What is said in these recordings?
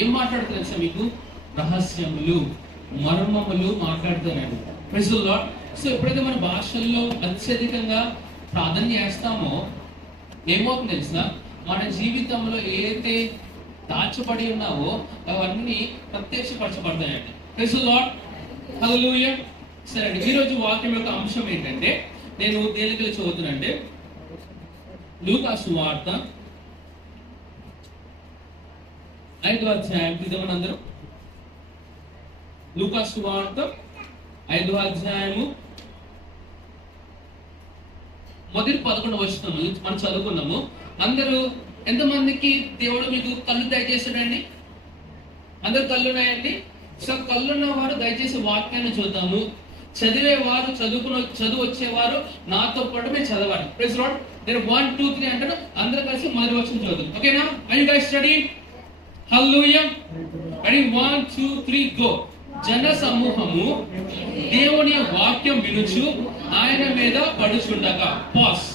ఏం మాట్లాడుతున్నారు సార్? మీకు రహస్యములు, మర్మములు మాట్లాడుతున్నాడు. Praise the Lord. సో ఎప్పుడైతే మన భాషల్లో అత్యధికంగా ప్రార్థన చేస్తామో ఏమవుతుంది తెలుసా? మన జీవితంలో ఏదైతే దాచబడి ఉన్నావో అవన్నీ ప్రత్యక్షపరచబడతాయండి. Praise the Lord. హల్లెలూయా. సరే అండి, ఈరోజు వాక్యం యొక్క అంశం ఏంటంటే, నేను దేనికలు చదువుతున్నానంటే లూకా సువార్త 5వ అధ్యాయం తీద్దామని అందరూ. లూకా సువార్త 5వ అధ్యాయము మొదటి 11వ వచనం మనం చదువుకున్నాము. అందరూ ఎంతమందికి దేవుడు మీకు కళ్ళు దయచేసాడండి? అందరు కళ్ళు ఉన్నాయండి? సో కళ్ళున్న వారు దయచేసి వాక్యాన్ని చూద్దాము. చదివేవారు, చదువు వచ్చేవారు నాతో పాటు మీరు చదవాలి. Praise Lord. నేను 1 2 3 అంటాను, అందరూ కలిసి మొదటి వచనం చదువు. ఓకేనా? Are you guys study? Hallelujah. Ready? 1 2 3 go. జన సమూహము దేవుని వాక్యం వినుచు ఆయన మీద పడుచుండగా. పాస్.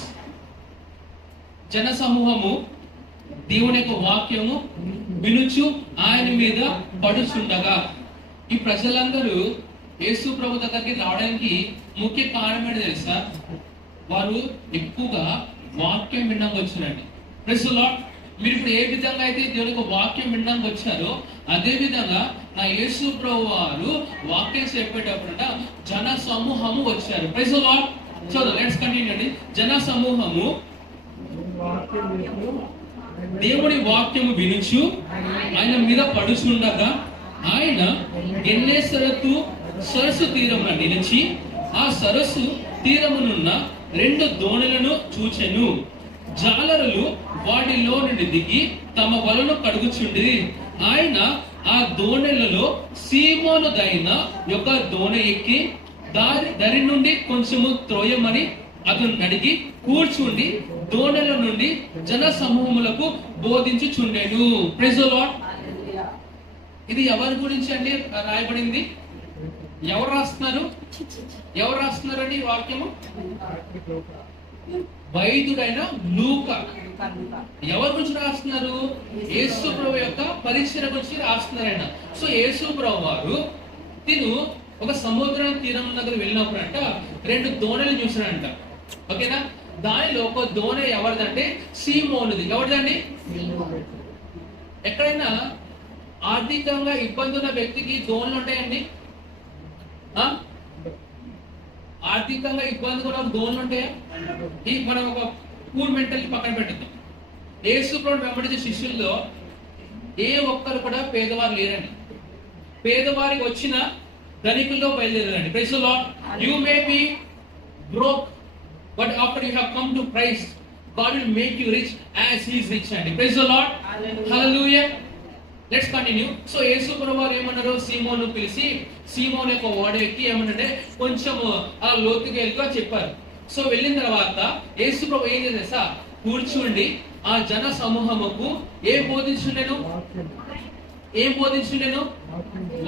జన సమూహము దేవుని యొక్క వాక్యము వినుచు ఆయన మీద పడుచుండగా. ఈ ప్రజలందరూ యేసు ప్రభు దగ్గరికి రావడానికి ముఖ్య కారణం ఏంటి తెలుసా? వారు ఎక్కువగా వాక్యం వినడానికి వచ్చారండి. Praise the Lord. మీరు ఇప్పుడు ఏ విధంగా అయితే దేవుని యొక్క వాక్యం వినడానికి వచ్చారో అదే విధంగా నా యేసు ప్రభు వారు వాక్యం చెప్పేటప్పుడంట జన సమూహము వచ్చారు. Praise the Lord. చూద్దాం, లెట్స్ కంటిన్యూ అండి. జన సమూహము దేవుని వాక్యము వినుచు ఆయన మీద పడుచుండగా ఆయన గెన్నేసరతు సరస్సు తీరమున నిలిచి ఆ సరస్సు తీరమునున్న 2 దోణులను చూచెను. జాలరులు వాటిలో నుండి దిగి తమ వలను కడుగుచుండి ఆయన ఆ దోణెలలో సీమోను దైన యొక్క దోణె ఎక్కి దరి నుండి కొంచెము త్రోయమని అతను అడిగి కూర్చుండి దోణెల నుండి జన సమూహములకు బోధించుచుండెను. Praise the Lord. ఇది ఎవరి గురించి అండి రాయబడింది? ఎవరు రాస్తున్నారండి ఈ వాక్యము? వైద్యుడైన లూకా. ఎవరి గురించి రాస్తున్నారు? యేసు ప్రభు యొక్క పరిచర్య గురించి రాస్తున్నారు ఆయన. సో యేసు ప్రభు వారు తిను ఒక సముద్ర తీరం దగ్గర వెళ్ళినప్పుడు అంట 2 దోణెలు చూసాడంట. ఓకేనా? దానిలో ఒక దోణె ఎవరిదంటే సీమోనుది. ఎవరిదండి? ఎక్కడైనా ఆర్థికంగా ఇబ్బంది ఉన్న వ్యక్తికి దోణులు ఉంటాయండి? ఆర్థికంగా ఇబ్బంది కూడా దోణులు ఉంటాయా? ఈ మనం ఒక పూర్ మెంటల్ పక్కన పెట్టద్దాం. యేసు ప్రభు వెంబడించే శిష్యుల్లో ఏ ఒక్కరు కూడా పేదవారు లేరండి. పేదవారికి వచ్చిన ధనికుల్లో బయలుదేరండి. Praise the Lord. You may be broke, but after you have come to Christ God will make you rich as he is rich అండి. Praise the Lord. Hallelujah. Let's continue. So Yesu ప్రభు వారు ఏమన్నారు? సీమోను పిలిచి సీమోను యొక్క ఓడ ఎక్కి ఏమన్నారంటే కొంచెం అలా లోతుగా వెళ్ళి చెప్పారు. సో వెళ్ళిన తర్వాత యేసు ప్రభు ఏం చేసా కూర్చుండి ఆ జన సమూహముకు ఏం బోధించుండెను?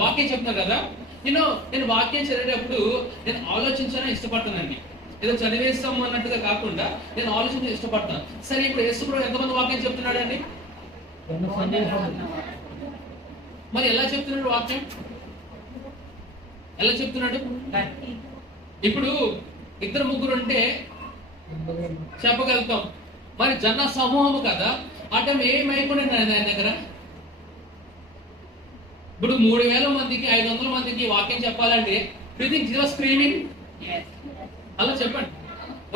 వాక్యం చెప్తున్నా కదా. నేను వాక్యం చదివేటప్పుడు నేను ఆలోచించాలని ఇష్టపడతానండి. ఏదో చదివేస్తాము అన్నట్టుగా కాకుండా నేను ఆలోచించ ఇష్టపడతాను. సరే, ఇప్పుడు యేసు ప్రభు ఎంతమంది వాక్యం చెప్తున్నాడు అండి? మరి ఎలా చెప్తున్నాడు వాక్యం? ఎలా చెప్తున్నాడు? ఇప్పుడు 2 3 ఉంటే చెప్పగలుగుతాం. మరి జన సమూహము కదా, ఆ టైం ఏమైపోయింది ఆయన దగ్గర? ఇప్పుడు 3000 మందికి 500 మందికి వాక్యం చెప్పాలంటే స్క్రీమింగ్ అలా చెప్పండి.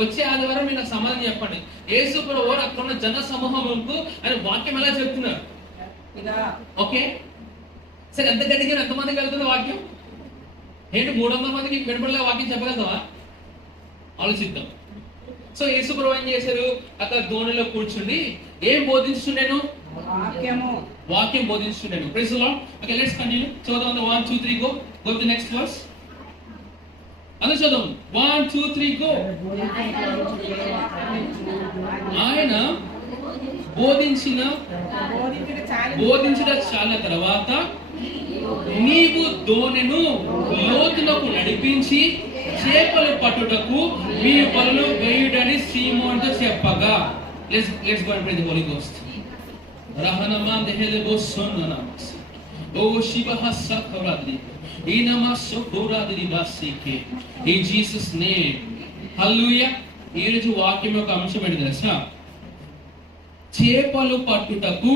వచ్చే ఆదివారం మీరు నాకు సమాధానం చెప్పండి. యేసు ప్రభు అక్కడ ఉన్న జన సమూహంకు ఆయన వాక్యం ఎలా చెప్తున్నారు? ఓకే, సరే, ఎంత గట్టిగా ఎంతమందికి వెళ్తుంది వాక్యం? ఏంటి 300 మందికి వినపడలే వాక్యం చెప్పగలుగుతావా? ఆలోచిద్దాం. సో యేసు ప్రభు ఏం చేశారు? అక్కడ దోణిలో కూర్చుండి ఏం బోధించుండెను? వాక్యం బోధించుండెను. Praise the Lord. Okay, let's continue. చదువుదాం. 1 2 3 go. Go to the next verse. అందరూ చదువు. 1 2 3 గో. ఆయన బోధించిన చాలా తర్వాత నీవు దోణెను లోతులకు నడిపించి చేపలు పట్టుటకు మీ పనులు వేయుడని సీమోనుతో చెప్పగా. Let's go and pray the Holy Ghost. రహనమా దెహెలెబోసోననమస్ ఓ శివహ సఖరాది ఈనమ సుఖరాది బాసికే ఇన్ జీసస్ నేమ్. హల్లెలూయా. ఈ రోజు వాక్యం యొక్క అంశం ఏంటి తెలుసా? చేపలు పట్టుటకు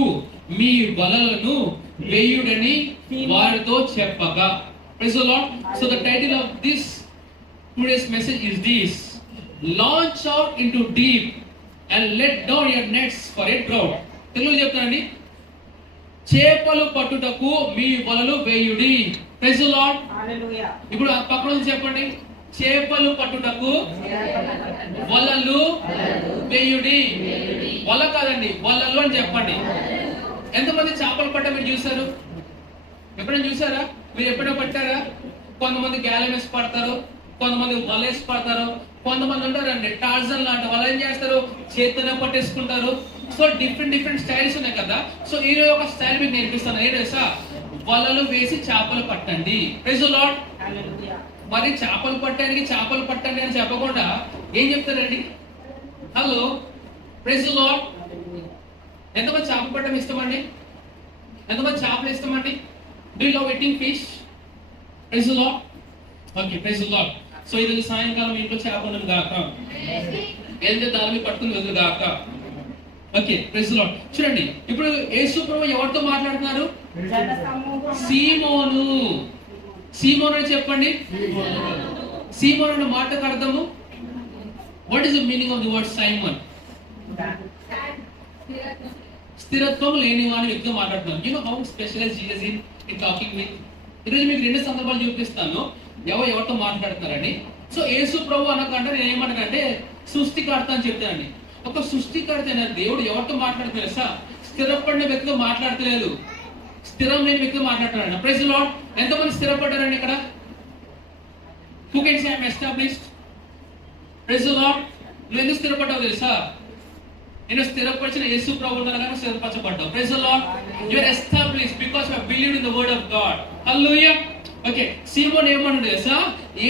మీ వలలను వేయుడని వారితో చెప్పగా. Praise the Lord. So the title of this today's message is this: launch out into deep and let down your nets for a drought. తెలుగులో చెప్తానండి. చేపలు పట్టుటకు మీ వలలు వేయుడి. Praise the Lord. హల్లెలూయా. ఇప్పుడు పక్కన చెప్పండి, చేపలు పట్టుటకు వలలు వేయుడి. వల కాదండి, వలలు అని చెప్పండి. ఎంతమంది చేపలు పట్ట మీరు చూసారు? ఎప్పుడైనా చూసారా? మీరు ఎప్పుడైనా పట్టారా? కొంతమంది గ్యాలెన్ వేసి పడతారు, కొంతమంది వలేసి పడతారు, కొంతమంది ఉంటారండి టార్జన్ లాంటి వాళ్ళు ఏం చేస్తారు, చేతినే పట్టేసుకుంటారు. సో డిఫరెంట్ స్టైల్స్ ఉన్నాయి కదా. సో ఈ రోజు ఒక స్టైల్ మీకు నేర్పిస్తాను. ఏం తెలుసా? వలలు వేసి చేపలు పట్టండి. Praise the Lord. మరి చేపలు పట్టండి అని చెప్పకుండా ఏం చెప్తారండి? Hello, praise the Lord. ఎంతమంది చేపలు పట్టడం ఇష్టమండి? ఎంతమంది చేపలు ఇష్టమండి? Do you love eating fish? Praise the Lord. Okay, praise the Lord. So ఈరోజు సాయంకాలం ఇంట్లో చేప ఉండదు గాక, వెళ్తే దాని పట్టుకుని వెళ్తుంది గాక. Okay, praise the Lord. చూడండి, ఇప్పుడు యేసు ప్రభువు ఎవరితో మాట్లాడుతున్నారు? సీమోను. సీమోను అని చెప్పండి. సీమోను అనే మాటకు అర్థము what is the meaning of the word Simon? స్థిరత్వం లేని వాని వ్యక్తితో మాట్లాడుతున్నాను. You know how specialize Jesus in talking with. ఈరోజు మీకు రెండు సందర్భాలు చూపిస్తాను ఎవరితో మాట్లాడుతున్నారని. సో యేసు ప్రభు అనకంటే నేను ఏమంటానంటే సృష్టికర్త అని చెప్తానండి. ఒక సృష్టికర్త అయిన దేవుడు ఎవరితో మాట్లాడుతున్నారు సార్? స్థిరపడిన వ్యక్తితో మాట్లాడతలేదు, స్థిరం లేని వ్యక్తితో మాట్లాడుతున్నాడు. Praise the Lord. ఎంతమంది స్థిరపడ్డారండి ఇక్కడ? Who can say I am established? Praise the Lord. నువ్వు ఎందుకు స్థిరపడ్డావు తెలుసా? నేను స్థిరపరిచిన యేసు ప్రభు ద్వారా స్థిరపరచబడ్డావు. Praise the Lord. You are established because you have believed in the word of God. Hallelujah. Okay, Simon ఏమన్నాడు తెలుసా?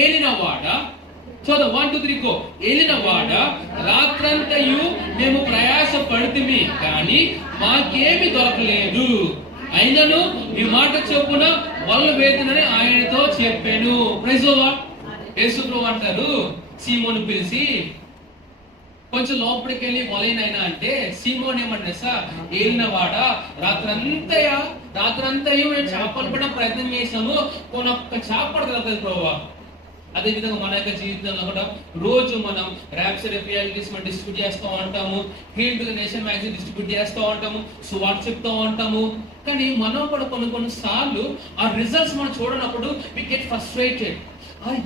ఏలినవాడ. చూద్దాం, 1 2 3 గో. ఏలినవాడ, రాత్రంతయు మేము ప్రయాస పడితిమి కానీ మాకేమి దొరకలేదు, అయినను మీ మాట చొప్పున వలలు వేతునని ఆయనతో చెప్పాను. Praise the Lord. యేసు ప్రభు అంటారు సీమోను పిలిచి, కొంచెం లోపలికి వెళ్ళి వలైనైనా అంటే సీమోన్ ఏమంటే సార్, ఏలినవాడ, రాత్రంతయు మేము చేపలు పడడం ప్రయత్నం చేసాము, కొనొక్క చేప దొరకదు ప్రభువా. అదే విధంగా మన యొక్క జీవితంలో కూడా రోజు మనం ర్యాప్చర్ రియాలిటీస్ మనం డిస్ట్రిబ్యూట్ చేస్తూ ఉంటాము, heal to the nation magazine distribute చేస్తూ ఉంటాము, సువార్త చెప్తూ ఉంటాము. కానీ మనం కూడా కొన్ని సార్లు ఆ రిజల్ట్స్ మనం చూడనప్పుడు వి గెట్ ఫ్రస్ట్రేటెడ్.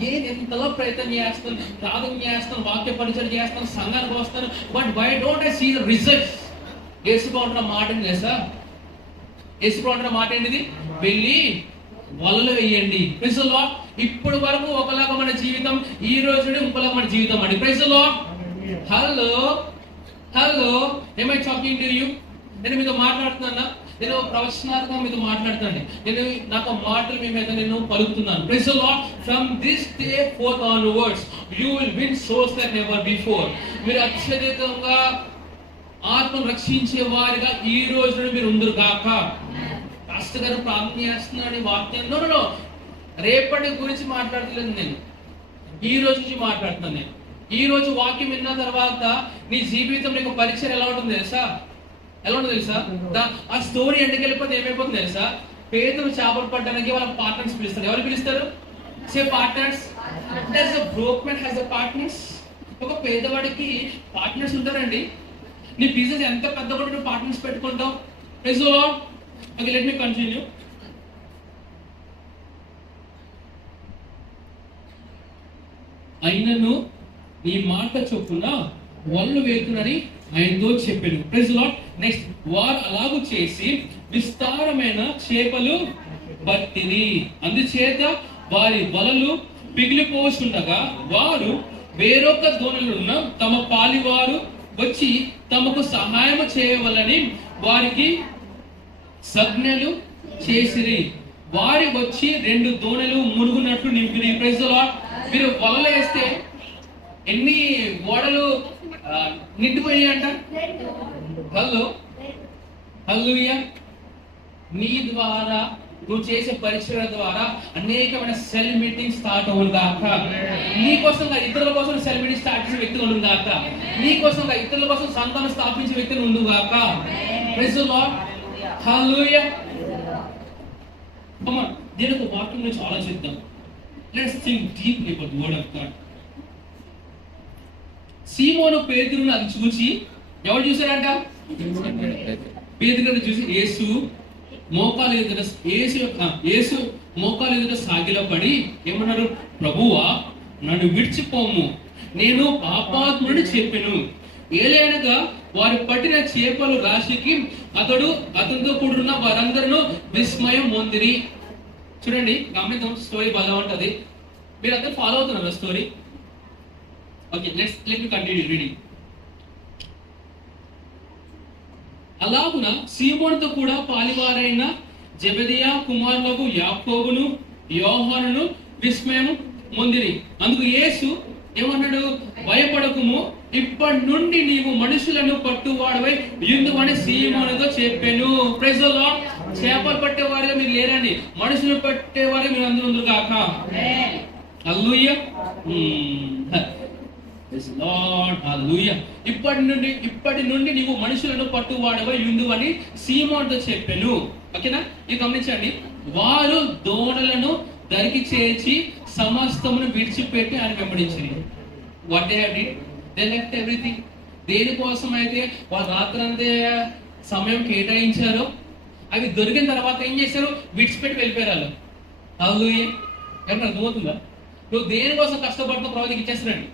ఏది ఎంతలో ప్రయత్నం చేస్తాను, ప్రార్థన చేస్తాను, వాక్య పరిచయం చేస్తాను, సంఘానికి వస్తాను, but why don't I see the results? యేసుకుంటున్న మాట ఏంటి తెలుసా? యేసుకుంటున్న మాట ఏంటిది? వెళ్ళి వలలు వేయండి. Praise the Lord. ఇప్పుడు వరకు ఒకలాగా మన జీవితం, ఈ రోజు ఇంకోలాగా మన జీవితం అండి. Praise the Lord. Hello, am I talking to you? నేను మీతో మాట్లాడుతున్నా, నేను ప్రవచనాత్మకంగా మీతో మాట్లాడుతాను, నేను నాకు మాటలు మీ మీద నేను పలుకుతున్నాను. Praise the Lord. From this day forth onwards you will win souls like never before. మీరు అత్యధికంగా ఆత్మను రక్షించే వారిగా ఈ రోజు మీరు ఉందరు గాక. పాస్టర్ గారు ప్రార్థన చేస్తున్నాడు వాక్యంలో, రేపటి గురించి మాట్లాడలేదు, నేను ఈ రోజు నుంచి మాట్లాడుతున్నాను. నేను ఈ రోజు వాక్యం విన్న తర్వాత నీ జీవితం నీకు పరిచయం ఎలా ఉంటుంది తెలుసా? ఆ స్టోరీ ఎందుకు వెళ్ళిపోతే ఏమైపోతుంది తెలుసా? పేదలు చేపలు పట్టడానికి వాళ్ళ పార్ట్నర్స్ పిలుస్తారు. ఎవరు పిలుస్తారు? Say partners. Does a broke man has a partners? ఒక పేదవాడికి పార్ట్నర్స్ ఉంటారండి. నీ బిజినెస్ ఎంత పెద్ద కూడా నువ్వు పార్ట్నర్స్ పెట్టుకుంటావు. Praise the Lord. Okay, let me continue. అయినను నీ మాట చొప్పున వలలు వేతునని ఆయనతో చెప్పాను. Praise the lord. నెక్స్ట్, వారు అలాగూ చేసి విస్తారమైన చేపలు పట్టిరి, అందుచేత వారి వలలు పిగిలిపోచుండగా వారు వేరొక దోణిలున్న తమ పాలివారు వచ్చి తమకు సహాయం చేయవలని వారికి సంజ్ఞలు చేసిరి. వారి వచ్చి 2 దోణెలు మునుగునట్లు నింపిరి. Praise the Lord. మీరు వలలు వేస్తే ఎన్ని ఓడలు నిండిపోయాయి అంట? Hello, hallelujah. నీ ద్వారా నువ్వు చేసే పరిచయం ద్వారా అనేకమైన సెల్ మీటింగ్ స్టార్ట్ అవును గాక. నీ కోసంగా ఇతరుల కోసం సెల్ మీటింగ్ స్టార్ట్ చేసే వ్యక్తులు ఉండు గాక. నీ కోసంగా ఇతరుల కోసం సంతానం స్థాపించే వ్యక్తులు ఉండు గాక. Praise the Lord. Hallelujah. Come on, దీని ఒక వాక్యం గురించి ఆలోచిద్దాం. Let's think deeply about the word of God. Simon పేతురును అది చూసి ఎవరు చూశారంట? పేతురును చూసి యేసు మోకాలు ఎదుట యేసు మోకాలు ఎదుట సాగిలపడి ఏమన్నారు? ప్రభువా, నన్ను విడిచిపోము, నేను పాపాత్ముడిని చెప్పెను. ఏలైనగా వారు పట్టిన చేపల రాశికి అతనితో కూడున్న వారందరూ విస్మయం పొందిరి. చూడండి, గమనిద్దాం. స్టోరీ బాగా ఉంటది. మీరు అందరూ ఫాలో అవుతున్నారు story. Okay, let me continue reading. అలాగున సీమోనుతో కూడా పాలివారైన జెబెదెయ కుమారులకు యాకోబును యోహానును విస్మయం పొందిరి. అందుకు యేసు ఏమన్నాడు? భయపడకుము, ఇప్పటి నుండి నీవు మనుషులను పట్టువాడవై యుందువని సీమోనుతో చెప్పాను. Praise the Lord. చేపలు పట్టేవారిగా మీరు లేరండి, మనుషులు పట్టేవారే మీరు అందరూ ఉందరు కాక. హల్లెలూయా. ఇప్పటి నుండి నీవు మనుషులను పట్టువాడవై యుందువని సీమోనుతో చెప్పాను. ఓకేనా? ఇది గమనించండి. వారు దోణలను దరికి చేర్చి సమస్తమును విడిచిపెట్టి ఆయన వెంబడించారు. What they have did? They left everything. దేనికోసం అయితే వాళ్ళు రాత్రంతా సమయం కేటాయించారో అవి దొరికిన తర్వాత ఏం చేశారు? విడిచిపెట్టి వెళ్ళిపోయారు. హల్లెలూయా. ఎవరైనా అర్థమవుతుందా? నువ్వు దేనికోసం కష్టపడుతున్న ప్రభుకి ఇచ్చేస్తారండి.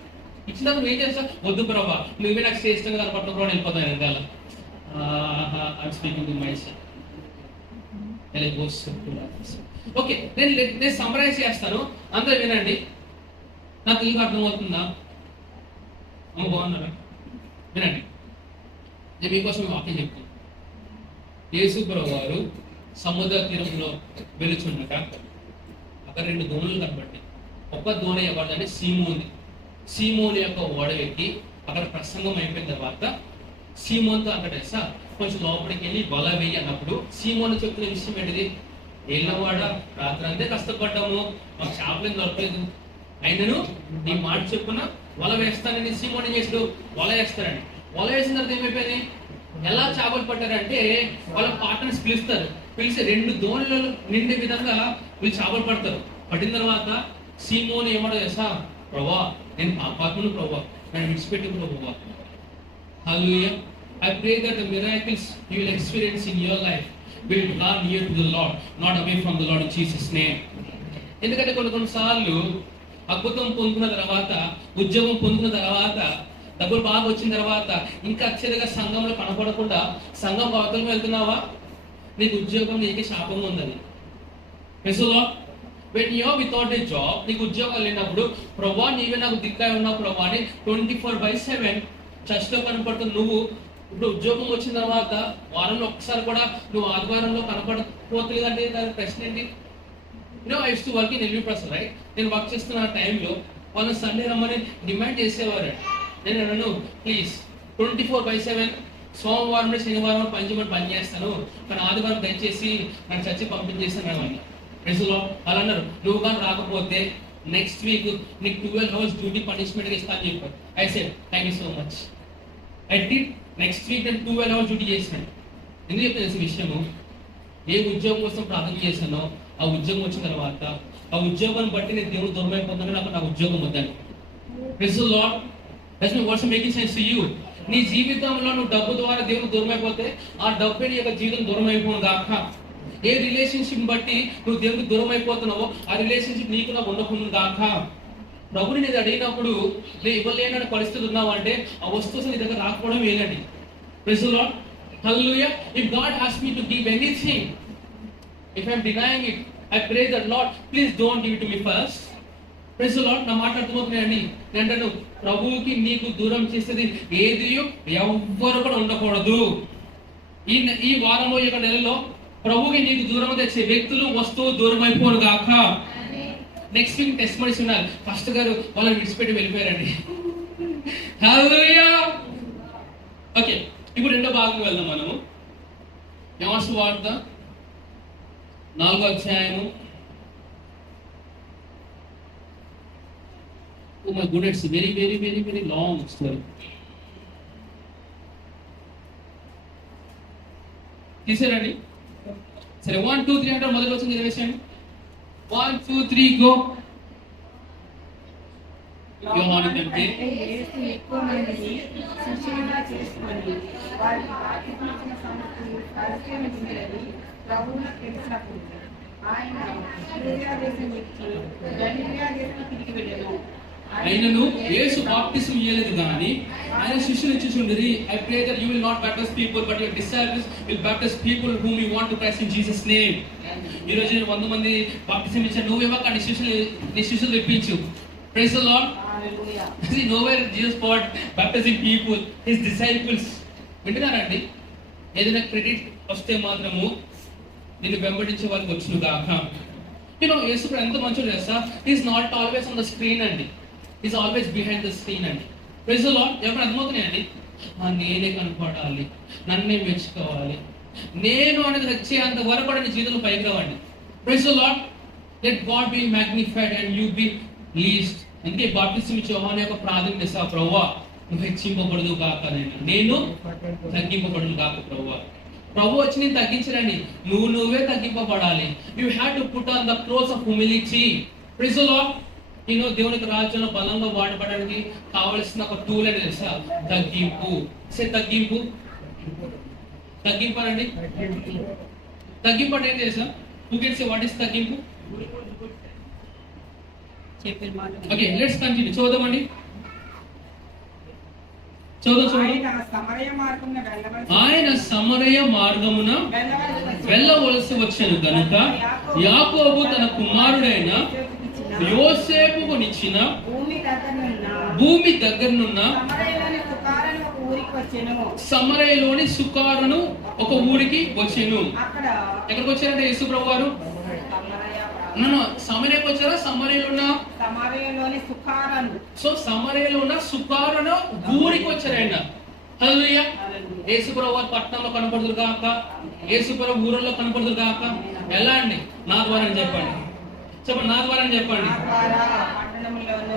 ఇచ్చిన తర్వాత నువ్వు ఏం చేస్తావు? వద్దు ప్రభా, నువ్వే నాకు శ్రేష్టంగా కనపడుతున్న ప్రభు వెళ్ళిపోతాను వెనకాల. ఓకే, నేను సమ్మరైజ్ చేస్తాను, అందరూ వినండి. నాకు ఇంకా అర్థమవుతుందా? అమ్మ బాగున్నారా? వినండి, నేను మీకోసం వాక్యం చెప్తాను. యేసు ప్రభు వారు సముద్ర తీరంలో వెలుచుండగా అక్కడ 2 దోణులు కనబడ్డాయి. ఒక దోణ ఎవరిదంటే సీమోని. సీమోని యొక్క ఓడ ఎక్కి అక్కడ ప్రసంగం అయిపోయిన తర్వాత సీమోన్తో అక్కడ కొంచెం లోపలికి వెళ్ళి వల వేయి అన్నప్పుడు సీమోను చెప్తున్న విషయం ఏంటిది? ఏళ్ళవాడ, రాత్రి అంతే కష్టపడ్డాము, మాకు చేపలేం దొరకలేదు, అయినను నీ మాట చెప్పున వల వేస్తానని సీమోన్ ఏం చేసాడు? వల వేస్తారండి. వల వేసిన తర్వాత ఏమైపోయింది? ఎలా చేపలు పట్టారంటే వాళ్ళ పార్ట్నర్స్ పిలుస్తారు. పిలిచి 2 దోణులు నిండే విధంగా వీళ్ళు చేపలు పడతారు. పట్టిన తర్వాత సీమోను ఏమన్నా చేసా? ప్రభా, నేను పాపాత్మును ప్రభా, నన్ను విడిచిపెట్టి ప్రభువా. హల్లెలూయా. I pray that the miracles you will experience in your life will draw near to the Lord, not away from the Lord, in Jesus' name. ఎందుకంటే కొన్నిసార్లు అద్భుతం పొందుకున్న తర్వాత, ఉద్యోగం పొందుకున్న తర్వాత, డబ్బులు బాగా వచ్చిన తర్వాత ఇంకా అత్యధిక సంఘంలో కనపడకుండా సంఘం అవతలం వెళ్తున్నావా? నీకు ఉద్యోగం నీకే శాపంగా ఉందని. When you are without a job, నీకు ఉద్యోగాలు లేనప్పుడు ప్రభా నీవే నాకు దిక్కాయ ఉన్నావు ప్రభా అని 24/7 చర్చ్లో కనపడుతున్న నువ్వు ఇప్పుడు ఉద్యోగం వచ్చిన తర్వాత వారంలో ఒక్కసారి కూడా నువ్వు ఆదివారంలో కనపడకపోతుందంటే దాని ప్రశ్న ఏంటి? I use to work in LV Prasad, right? నేను వర్క్ చేస్తున్న టైంలో వాళ్ళు సండే రమ్మని డిమాండ్ చేసేవారు. నేను అన్నాను, ప్లీజ్ 24/7 సోమవారం నుండి శనివారం పని చేస్తాను, కానీ ఆదివారం దయచేసి నాకు చర్చి పంపించేస్తాను అని. ప్రెస్లో అలా అన్నారు. నువ్వు కానీ రాకపోతే నెక్స్ట్ వీక్ నీకు 12 hours డ్యూటీ పనిష్మెంట్గా ఇస్తా అని చెప్పారు. I said thank you so much. I did. Next week నేను 12 hours డ్యూటీ చేసినాను. ఎందుకు చెప్తాను విషయము? ఏ ఉద్యోగం కోసం ప్రార్థన చేశానో ఆ ఉద్యోగం వచ్చిన తర్వాత ఆ ఉద్యోగాన్ని బట్టి నేను దేవుడు దూరం అయిపోతాను, నాకు ఉద్యోగం వద్దండి. Praise the Lord. That's my words making sense to you. నీ జీవితంలో నువ్వు డబ్బు ద్వారా దేవుడు దూరం అయిపోతే ఆ డబ్బే నీ యొక్క జీవితం దూరం అయిపోను గాక. ఏ రిలేషన్షిప్ బట్టి నువ్వు దేవుడికి దూరం అయిపోతున్నావో ఆ రిలేషన్షిప్ నీకు నాకు ఉండకుండా గాక. ప్రభుని నేను అడిగినప్పుడు నేను ఇవ్వలేనని పరిస్థితి ఉన్నావు అంటే ఆ వస్తువు నీ దగ్గర రాకపోవడం ఏనండి. Praise the Lord. Hallelujah. If God asks me to give anything, if I am denying it, I pray that Lord please don't give it to me first. Praise the Lord. నా మాట అర్థమవుతున్నాయండి. నేను అంటాను, ప్రభువుకి నీకు దూరం చేసేది ఏది ఎవ్వరు కూడా ఉండకూడదు. ఈ వారంలో ఈ యొక్క నెలలో ప్రభుకి నీకు దూరం తెచ్చే వ్యక్తులు వస్తువు దూరం అయిపోను గాక. నెక్స్ట్ వీక్ టెస్ట్ మనిషి ఉన్నారు. ఫస్ట్ గారు వాళ్ళని విడిచిపెట్టి వెళ్ళిపోయారండి. హల్లెలూయా. ఓకే, ఇప్పుడు రెండో భాగం వెళ్దాం మనము. యోహాను సువార్త 4వ అధ్యాయము. Oh my goodness, it's very, very, very, very long story. తీసారండి? సరే 1 2 3 అంటే మొదటి వచ్చింది చదివేసేయండి. 1 2 3 గో. యోహాను కంటే యేసు ఎక్కువ మందిని శిష్యులుగా చేసుకొని వారికి బాప్తిస్మమిచ్చిన సంగతి పరిచయమిచ్చినది ప్రభువుకు తెలిసినప్పుడు ఆయన యూదయ దేశం విడిచి గలిలయ దేశానికి తిరిగి వెళ్ళెను. ఆయనను యేసు బాప్టిజం ఇయ్యలేదు కానీ ఆయన శిష్యులు ఇచ్చుచుండిరి. I pray that you will not baptize people but your disciples will baptize people whom you want to Christ in Jesus name. ఈ రోజు 100 మంది బాప్టిజం ఇచ్చారు, నువ్వు ఇవ్వక నీ శిష్యులు ఇప్పించు. Praise the Lord. Hallelujah. See, nowhere Jesus taught baptizing people, his disciples. వింటున్నారండి? ఏదైనా credit వస్తే మాత్రము నిన్ను వెంబడించే వాళ్ళకి వచ్చును గాక. యేసు ఎంత మంచోడు చేస్తా, is not always on the screen అండి, is always behind the screen అండి. Praise the Lord. ఎవరు అర్థమవుతున్నాయండి? నేనే కనపడాలి, నన్నే మెచ్చుకోవాలి, నేను అనేది వచ్చే అంత వరకు నీ జీవితంలో పైకి రావండి. Praise the Lord. Let God be magnified and you be least. అందుకే బాప్టిజం ఇచ్చే యోహాను యొక్క ప్రార్థన చేస్తా, ప్రభువా నువ్వు హెచ్చింపబడదు కాక, నేను తగ్గింపబడదు కాక. ప్రభు వచ్చి నేను తగ్గించరండి, నువ్వే తగ్గింపబడాలి. You have to put on the clothes of humility. Praise the Lord. దేవునికి రాజ్యంలో బలంగా వాడబడడానికి కావలసిన ఒక టూల్ అని తెలుసా? తగ్గింపు. తగ్గింపు తగ్గింపనండి. తగ్గింపు అంటే ఏం తెలుసా? Who can say what is తగ్గింపు? Okay, let's continue. చూద్దామండి. ఆయన సమరయ మార్గమున వెళ్ళవలసి వచ్చెను గనుక యాకోబు తన కుమారుడైన యోసేపునిచ్చిన భూమి దగ్గరనున్న సమరయలోని సుకారును ఒక ఊరికి వచ్చెను. ఎక్కడికి వచ్చారంటే యేసు ప్రభు వారు సమరయకు వచ్చారా? సో సమరయలో ఉన్న సుకారును ఊరికి వచ్చారంట. హల్లెలూయా. యేసు ప్రభు వారు పట్టణంలో కనపడుతురు కాక, యేసు ప్రభు ఊరిలో కనపడుతురు కాక. ఎలా అండి? నా ద్వారా అని చెప్పండి. నా ద్వారా అని చెప్పండి.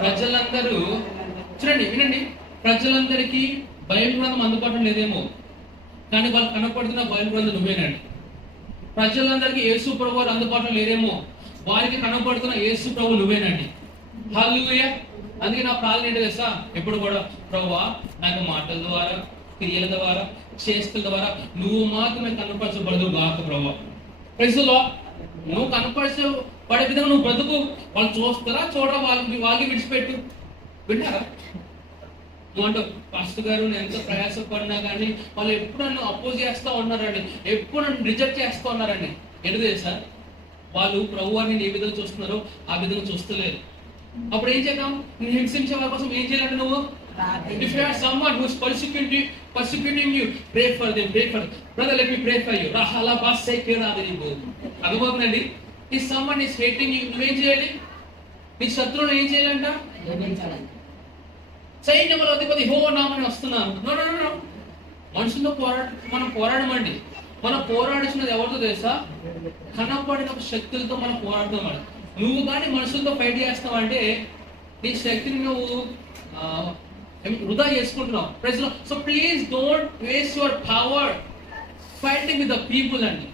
ప్రజలందరూ చూడండి, వినండి. ప్రజలందరికీ బైబిల్ గ్రంథం అందుబాటులో లేదేమో, కానీ వాళ్ళు కనపడుతున్న బైబిల్ గ్రంథం నువ్వేనండి. ప్రజలందరికీ యేసు ప్రభు వారు అందుబాటులో లేరేమో, వారికి కనపడుతున్న యేసు ప్రభు నువ్వేనండి. హల్లెలూయా. అందుకే నా ప్రార్థన ఏంటో తెలుసా? ఎప్పుడు కూడా, ప్రభువా నాకు మాటల ద్వారా, క్రియల ద్వారా, చేష్టల ద్వారా నువ్వు మాత్రమే కనపరచబడదు గాక ప్రభువా. Praise the Lord. నువ్వు కనపరచబడే విధంగా నువ్వు బ్రతుకు. వాళ్ళు చూస్తారా చూడరా, వాళ్ళకి విడిచిపెట్టు. వింటారా? నువ్వు అంటావు, పాస్టర్ గారు నేను ఎంతో ప్రయాసపడినా కానీ వాళ్ళు ఎప్పుడు నన్ను అపోజ్ చేస్తూ ఉన్నారండి, ఎప్పుడు నన్ను రిజెక్ట్ చేస్తూ ఉన్నారండి. ఎందుకు తెలుసా? వాళ్ళు ప్రభువాన్ని ఏ విధంగా చూస్తున్నారో ఆ విధంగా చూస్తలేరు. అప్పుడు ఏం చేద్దాం? నేను హింసించే వాళ్ళ కోసం ఏం చేయాలంటే నువ్వు, if you have someone who is persecuting you, pray for them. Brother, let me pray for you. Rahala bas say kira adiribo. అర్థమవుతుందండి? If someone is hating you, నువ్వేం చేయాలి? నీ శత్రువుని ఏం చేయాలంట? సైన్యముల అధిపతి యెహోవా నామమున వస్తున్నాను. నో. మనుషులతో మనం పోరాడమండి. మనం పోరాడుతున్నది ఎవరితో తెలుసా? కనపడిన శక్తులతో మనం పోరాడుతున్నాం. నువ్వు కానీ మనుషులతో ఫైట్ చేస్తావంటే నీ శక్తిని నువ్వు వృధా చేసుకుంటున్నావు. So please don't waste your power fighting with the people అండి.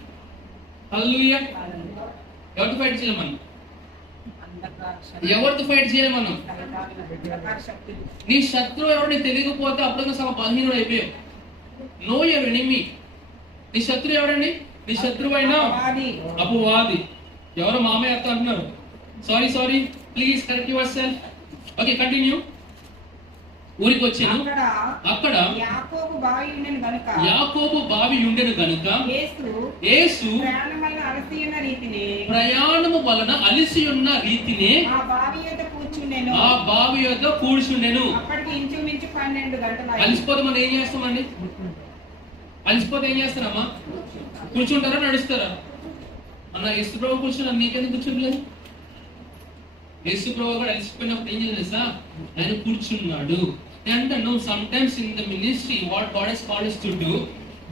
హల్లెలూయా. ఎవరితో ఫైట్ చేయాలి మనం? ఎవరితో ఫైట్ చేయాలి మనం? నీ శత్రువు ఎవరు నీకు తెలియకపోతే అప్పుడు సగం బలహీనుడు అయిపోయావు. Know your enemy. నీ శత్రువు ఎవరండి? నీ శత్రువు అయినా అపవాది. ఎవరో మామయ్య అత్త అంటున్నారు. Sorry please correct your self. Okay, continue. ఊరికి వచ్చాను. అక్కడ యాకోబు బావి ఉండెను గనుక యేసు ప్రయాణము వలన అలసి ఉన్న రీతినే ఆ బావి యొద్ద కూర్చుండెను. అలసిపోతే మనం ఏం చేస్తామండి? అలసిపోతే ఏం చేస్తారమ్మా? కూర్చుంటారా, నడుస్తారా? అన్న యేసు ప్రభు కూర్చున్నా, నీకెందుకు కూర్చుంటలేదు? యేసు ప్రభు కూడా అలసిపోయినప్పుడు ఏం చేసా? ఆయన కూర్చున్నాడు. And no, sometimes in the ministry, what God has called us to do,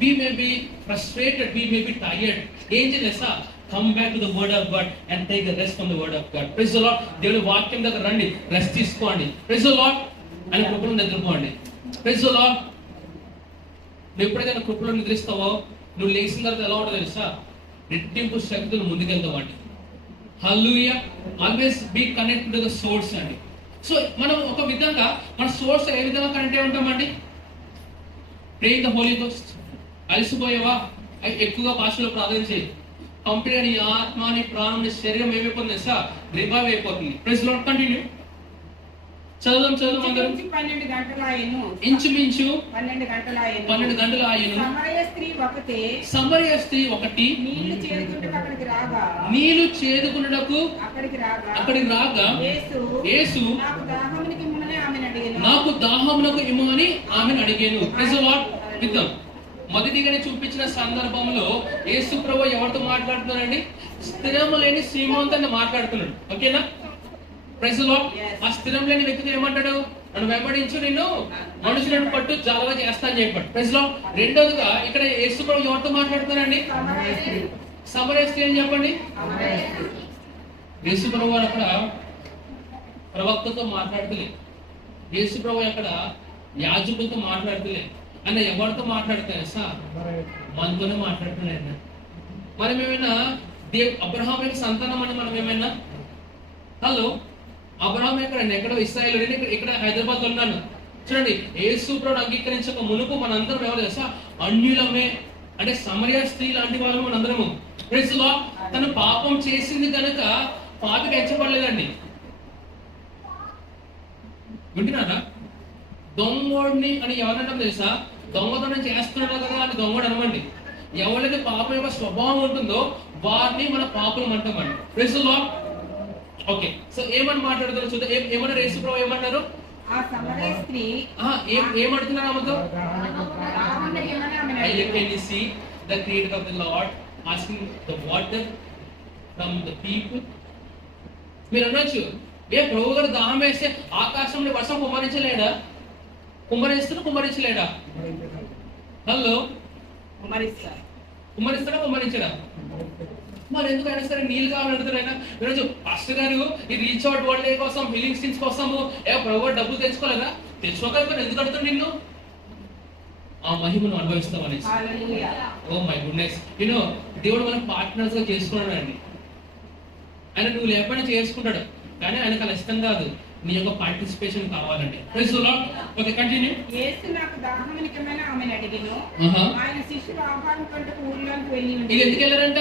we may be frustrated, we may be tired. ఏం చేసా? Come back to the word of God and take the rest from the word of God. Praise the Lord. దేవుడి వాక్యం దగ్గర రండి, rest తీసుకోండి. Praise the Lord. ఆయన కృపలో నిద్రపోండి. Praise the lord. నువ్వు ఎప్పుడైతే ఆయన కృపలో నిద్రిస్తావో నువ్వు లేచిన తర్వాత ఎలా ఉంటుందో తెలుసా? రెట్టింపు శక్తులు ముందుకెళ్తామండి. Hallelujah. Always be connected to the source అండి. సో మనం ఒక విధంగా మన సోర్స్ ఏ విధంగా కనెక్ట్ అయి ఉంటామండి? Praying the Holy Ghost. అలసిపోయేవా? ఎక్కువగా భాషలో ప్రార్థన చేయి. కంప్లీట్ నీ ఆత్మ, నీ ప్రాణం, నీ శరీరం ఏమైపోతుంది సార్? రివైవ్ అయిపోతుంది. Praise Lord. కంటిన్యూ. చదువు అందరూ. 12 గంటలాయెను. ఇంచుమించు 12 గంటలాయెను. 12 గంటలు ఆయను. సమరయ స్త్రీ ఒకటే. సమరయ స్త్రీ ఒకటి నీళ్లు చేదుకుంటూ అక్కడికి రాగా. నీళ్లు చేదుకున్నటకు అక్కడికి రాగా యేసు నాకు దాహమునకు ఇమ్మని ఆమెను అడిగాను. నాకు దాహమునకు ఇమ్మని ఆమెను అడిగాను. Praise the Lord. విద్దాం. మొదటిగానే చూపించిన సందర్భంలో యేసు ప్రభువు ఎవరితో మాట్లాడుతున్నారండి? స్థిరం లేని సీమోన్తో మాట్లాడుతున్నాడు. ఓకేనా? Praise the Lord. ఆ స్థిరం లేని వ్యక్తితో ఏమంటాడు? నన్ను వెంబడించు, నిన్ను మనుషులను పట్టు జాలగా చేస్తా అని చెప్పాడు. Praise the Lord. రెండోదిగా ఇక్కడ యేసు ప్రభువు ఎవరితో మాట్లాడుతున్నారండి? సమరయ స్త్రీ అని చెప్పండి. యేసు ప్రభు వారు అక్కడ ప్రవక్తతో మాట్లాడతలే. యేసు ప్రభు అక్కడ యాజకులతో మాట్లాడతలే. అన్న ఎవరితో మాట్లాడతారు సార్? మనతోనే మాట్లాడుతున్నాడు. మనం ఏమైనా అబ్రహాం యొక్క సంతానం అని మనం ఏమైనా? హలో, అబ్రహాం ఎక్కడో ఇస్రాయేల్, ఇక్కడ హైదరాబాద్ లో ఉన్నాను. చూడండి, యేసు ప్రభువును అంగీకరించక మునుపు మనందరం ఎవరు తెలుసా? అన్యులమే. అంటే సమరయ స్త్రీ లాంటి వాళ్ళము మనందరము. Praise the Lord. తను పాపం చేసింది కనుక పాపికి ఎంచబడలేదండి. వింటున్నారా? దొంగోడిని అని ఎవరంటాం తెలుసా? దొంగతనం చేస్తున్నాడు కదా అని దొంగడు అనమండి. ఎవరైతే పాపం యొక్క స్వభావం ఉంటుందో వారిని మన పాపం అంటామండి. Praise the Lord. Okay, so ఏమని మాట్లాడుతున్నారు చూద్దాం. ఏమన్నారు యేసు ప్రభువు? ఏమన్నారు? ఆ సమరయ స్త్రీ ఏమడుతున్నారు ఆమెతో? Can you see the creator of the Lord asking the water from the people? మీరు అనొచ్చు, ప్రభు గారు దాహం వేస్తే ఆకాశంలో వర్షం కుమ్మరించలేడా? కుమ్మరించలేడా? హలో, కుమ్మరిస్తాడా? కుమ్మరించడా? మరి ఎందుకు అయినా సరే నీళ్ళు కావాలని అడుగుతారైనా? ఈరోజు పాస్టర్ గారు ఈ రీచ్ అవుట్ వరల్డ్ డే కోసం, హీలింగ్ స్టీన్స్ కోసము ప్రభు డబ్బులు తెచ్చుకోలేదా? తెచ్చుకోగలుగుతారు. ఎందుకు అడుగుతారు నిన్ను? ఆ మహిమను అనుభవిస్తామని. Oh my goodness. యూనో, దేవుడు మనం పార్ట్నర్స్ గా చేసుకున్నాడు అండి. ఆయన నువ్వు లేకపోయినా చేసుకుంటాడు, కానీ ఆయనకు అలా ఇష్టం కాదు. నీ యొక్క పార్టిసిపేషన్ కావాలండి. Praise the Lord. Okay, continue. Yesu నాకు దాహమునికమని ఆమెను అడిగాను. ఆయన శిష్యులు ఆహారం కొరకు ఊర్లోకి వెళ్ళి ఇది ఎందుకు వెళ్ళారంట?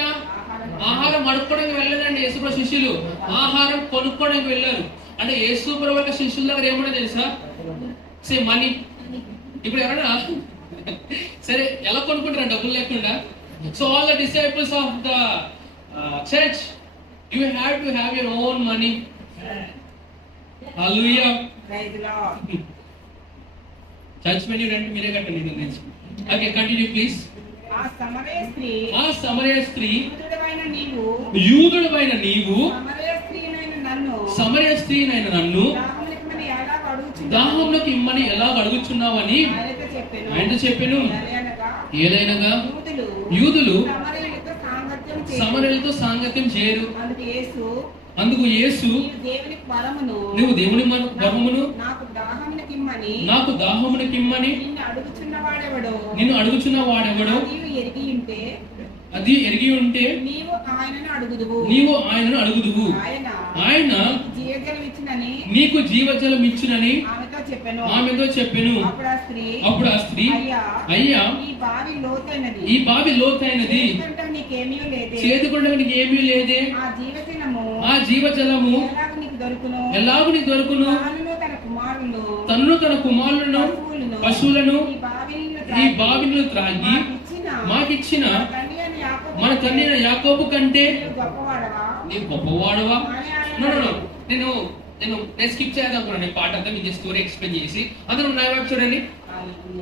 ఆహారం అడుక్కోవడానికి వెళ్ళలేదండి. యేసు ప్రభు శిష్యులు ఆహారం కొనుక్కోవడానికి వెళ్ళారు. అంటే యేసు ప్రభు యొక్క శిష్యుల దగ్గర ఏమన్నా తెలుసా? Say money. ఇప్పుడు ఎవరైనా సరే ఎలా కొనుక్కుంటారు డబ్బులు లేకుండా? So all the disciples of the church, you have to have your own money. Hallelujah. Praise the Lord. Church many rent మీరే కట్టండి దీని నుంచి. Okay, continue please. ఆ సమరయ స్త్రీ యూదుడవైన నీవు సమరయ స్త్రీనైన నన్ను దాహమునకు ఇమ్మని ఎలా అడుగుచున్నావని ఆయనతో చెప్పాను. ఏదైనగా యూదులు సమరయులతో సాంగత్యం చేయరు. అందుకు యేసు, నువ్వు దేవుని వరమును నాకు దాహమునకిమ్మని నిన్ను అడుగుచున్న వాడెవడో అది ఎరిగి ఉంటే నీవు ఆయనను అడుగుదువు. ఆయన నీకు జీవజలం ఇచ్చునని ఆమెతో చెప్పెను. అప్పుడు ఆ స్త్రీ, అయ్యా ఈ బావి లోతైనది, చేదుకుంటే నీకు ఏమీ లేదే. ఆ జీవజలము ఎలాగూ నీకు దొరుకును. తన్ను తన కుమారులను పశువులను ఈ బావిని త్రాగి మాకిచ్చిన మన తండ్రి యాకోబు కంటే నీవు గొప్పవాడవా? నేను స్కిప్ చేద్దాం పాట అంతా మీకు స్టోరీ ఎక్స్ప్లెయిన్ చేసి అందరూ నా వైపు చూడండి.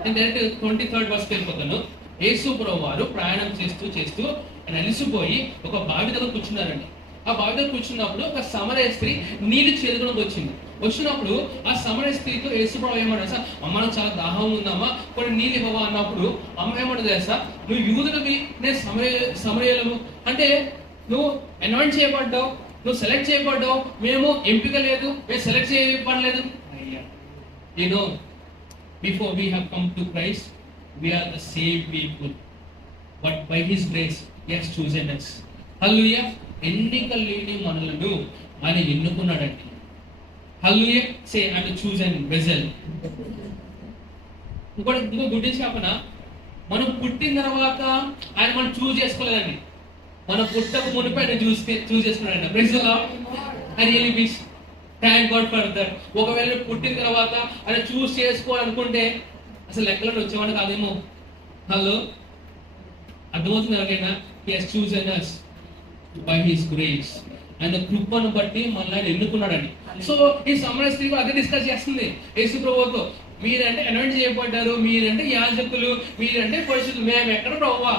నేను డైరెక్ట్ 23rd వర్స్ వెళ్ళిపోతాను. యేసు ప్రభువు వారు ప్రయాణం చేస్తూ ఆయన అలిసిపోయి ఒక బావి దగ్గర కూర్చున్నారండి. ఆ బావి దగ్గర కూర్చున్నప్పుడు ఒక సమరయ స్త్రీ నీళ్లు చేదుకోవడానికి వచ్చినప్పుడు ఆ సమరయ స్త్రీతో యేసు ప్రభువు ఏమన్నా సార్, అమ్మ నాకు చాలా దాహం ఉందమ్మా, కొన్ని నీళ్ళు ఇవ్వవా అన్నప్పుడు అమ్మ ఏమంటుంది సార్, నువ్వు యూదులవి నేను సమరయులము అంటే నువ్వు అనాయింట్ చేయబడ్డావు, నువ్వు సెలెక్ట్ చేయబడ్డావు, మేము ఎంపిక లేదు, మేము సెలెక్ట్ చేయబడలేదు. You know, before we have come to Christ, we are the same people, but by His grace He has chosen us. Hallelujah. ఎన్నిక లేని మనలను ఆయన ఎన్నుకున్నాడండి. Hallelujah. Say, I am a chosen vessel. ఇంకో గుడ్ చెప్పనా, మనం పుట్టిన తర్వాత ఆయన మనం చూస్ చేసుకోలేదండి. మనం పుట్టక మునిపై ఆయన చూస్ చేసుకున్నాడండి. Praise the Lord. I really wish, thank God for that. ఒకవేళ పుట్టిన తర్వాత ఆయన చూస్ చేసుకోవాలనుకుంటే అసలు లెక్కలను వచ్చేవాడు కాదేమో. హలో, అర్థమవుతుంది ఎవరికైనా? He has chosen us by his grace. ఆయన కృపను బట్టి మనల్ని ఆయన ఎన్నుకున్నాడండి. సో ఈ సమయ స్త్రీ అదే డిస్కస్ చేస్తుంది యేసు ప్రభువుతో. మీరంటే అనాయింట్ చేయబడ్డారు, మీరంటే యాజకులు, మీరంటే పరిశుద్ధులు, మేము ఎక్కడ ప్రభువా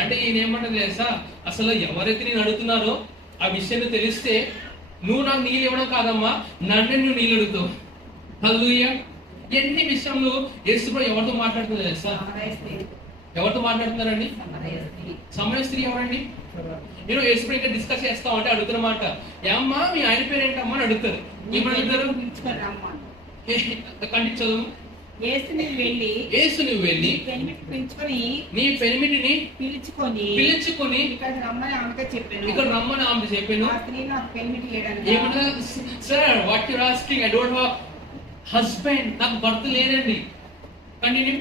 అంటే ఈయన ఏమంటారు తెలుసా? అసలు ఎవరైతే నేను అడుగుతున్నారో ఆ విషయాన్ని తెలిస్తే నువ్వు నాకు నీళ్ళు ఇవ్వడం కాదమ్మా, నన్ను నువ్వు నీళ్ళు అడుగుతావు. హల్లెలూయా. ఎన్ని విషయంలో యేసు ప్రభు ఎవరితో మాట్లాడుతున్నారు తెలుసా? ఎవరితో మాట్లాడుతున్నారండి? సమయ స్త్రీ ఎవరండి? నేను యేసు ప్రభు ఇంకా డిస్కస్ చేస్తా ఉంటే అడుగుతున్నమాట, ఏమ్మా మీ ఆయన పేరు ఏంటమ్మా అని అడుగుతారు. ఏమని అడుగుతారు? కంటి చదువు. యేసు నువ్వు వెళ్ళి నీ పెనిమిటిని పిలుచుకొని ఇక్కడ రమ్మని ఆమెతో చెప్పాను. ఏమన్నా sir, what you asking? I don't have husband, నాకు భర్త లేనండి. కంటిన్యూ.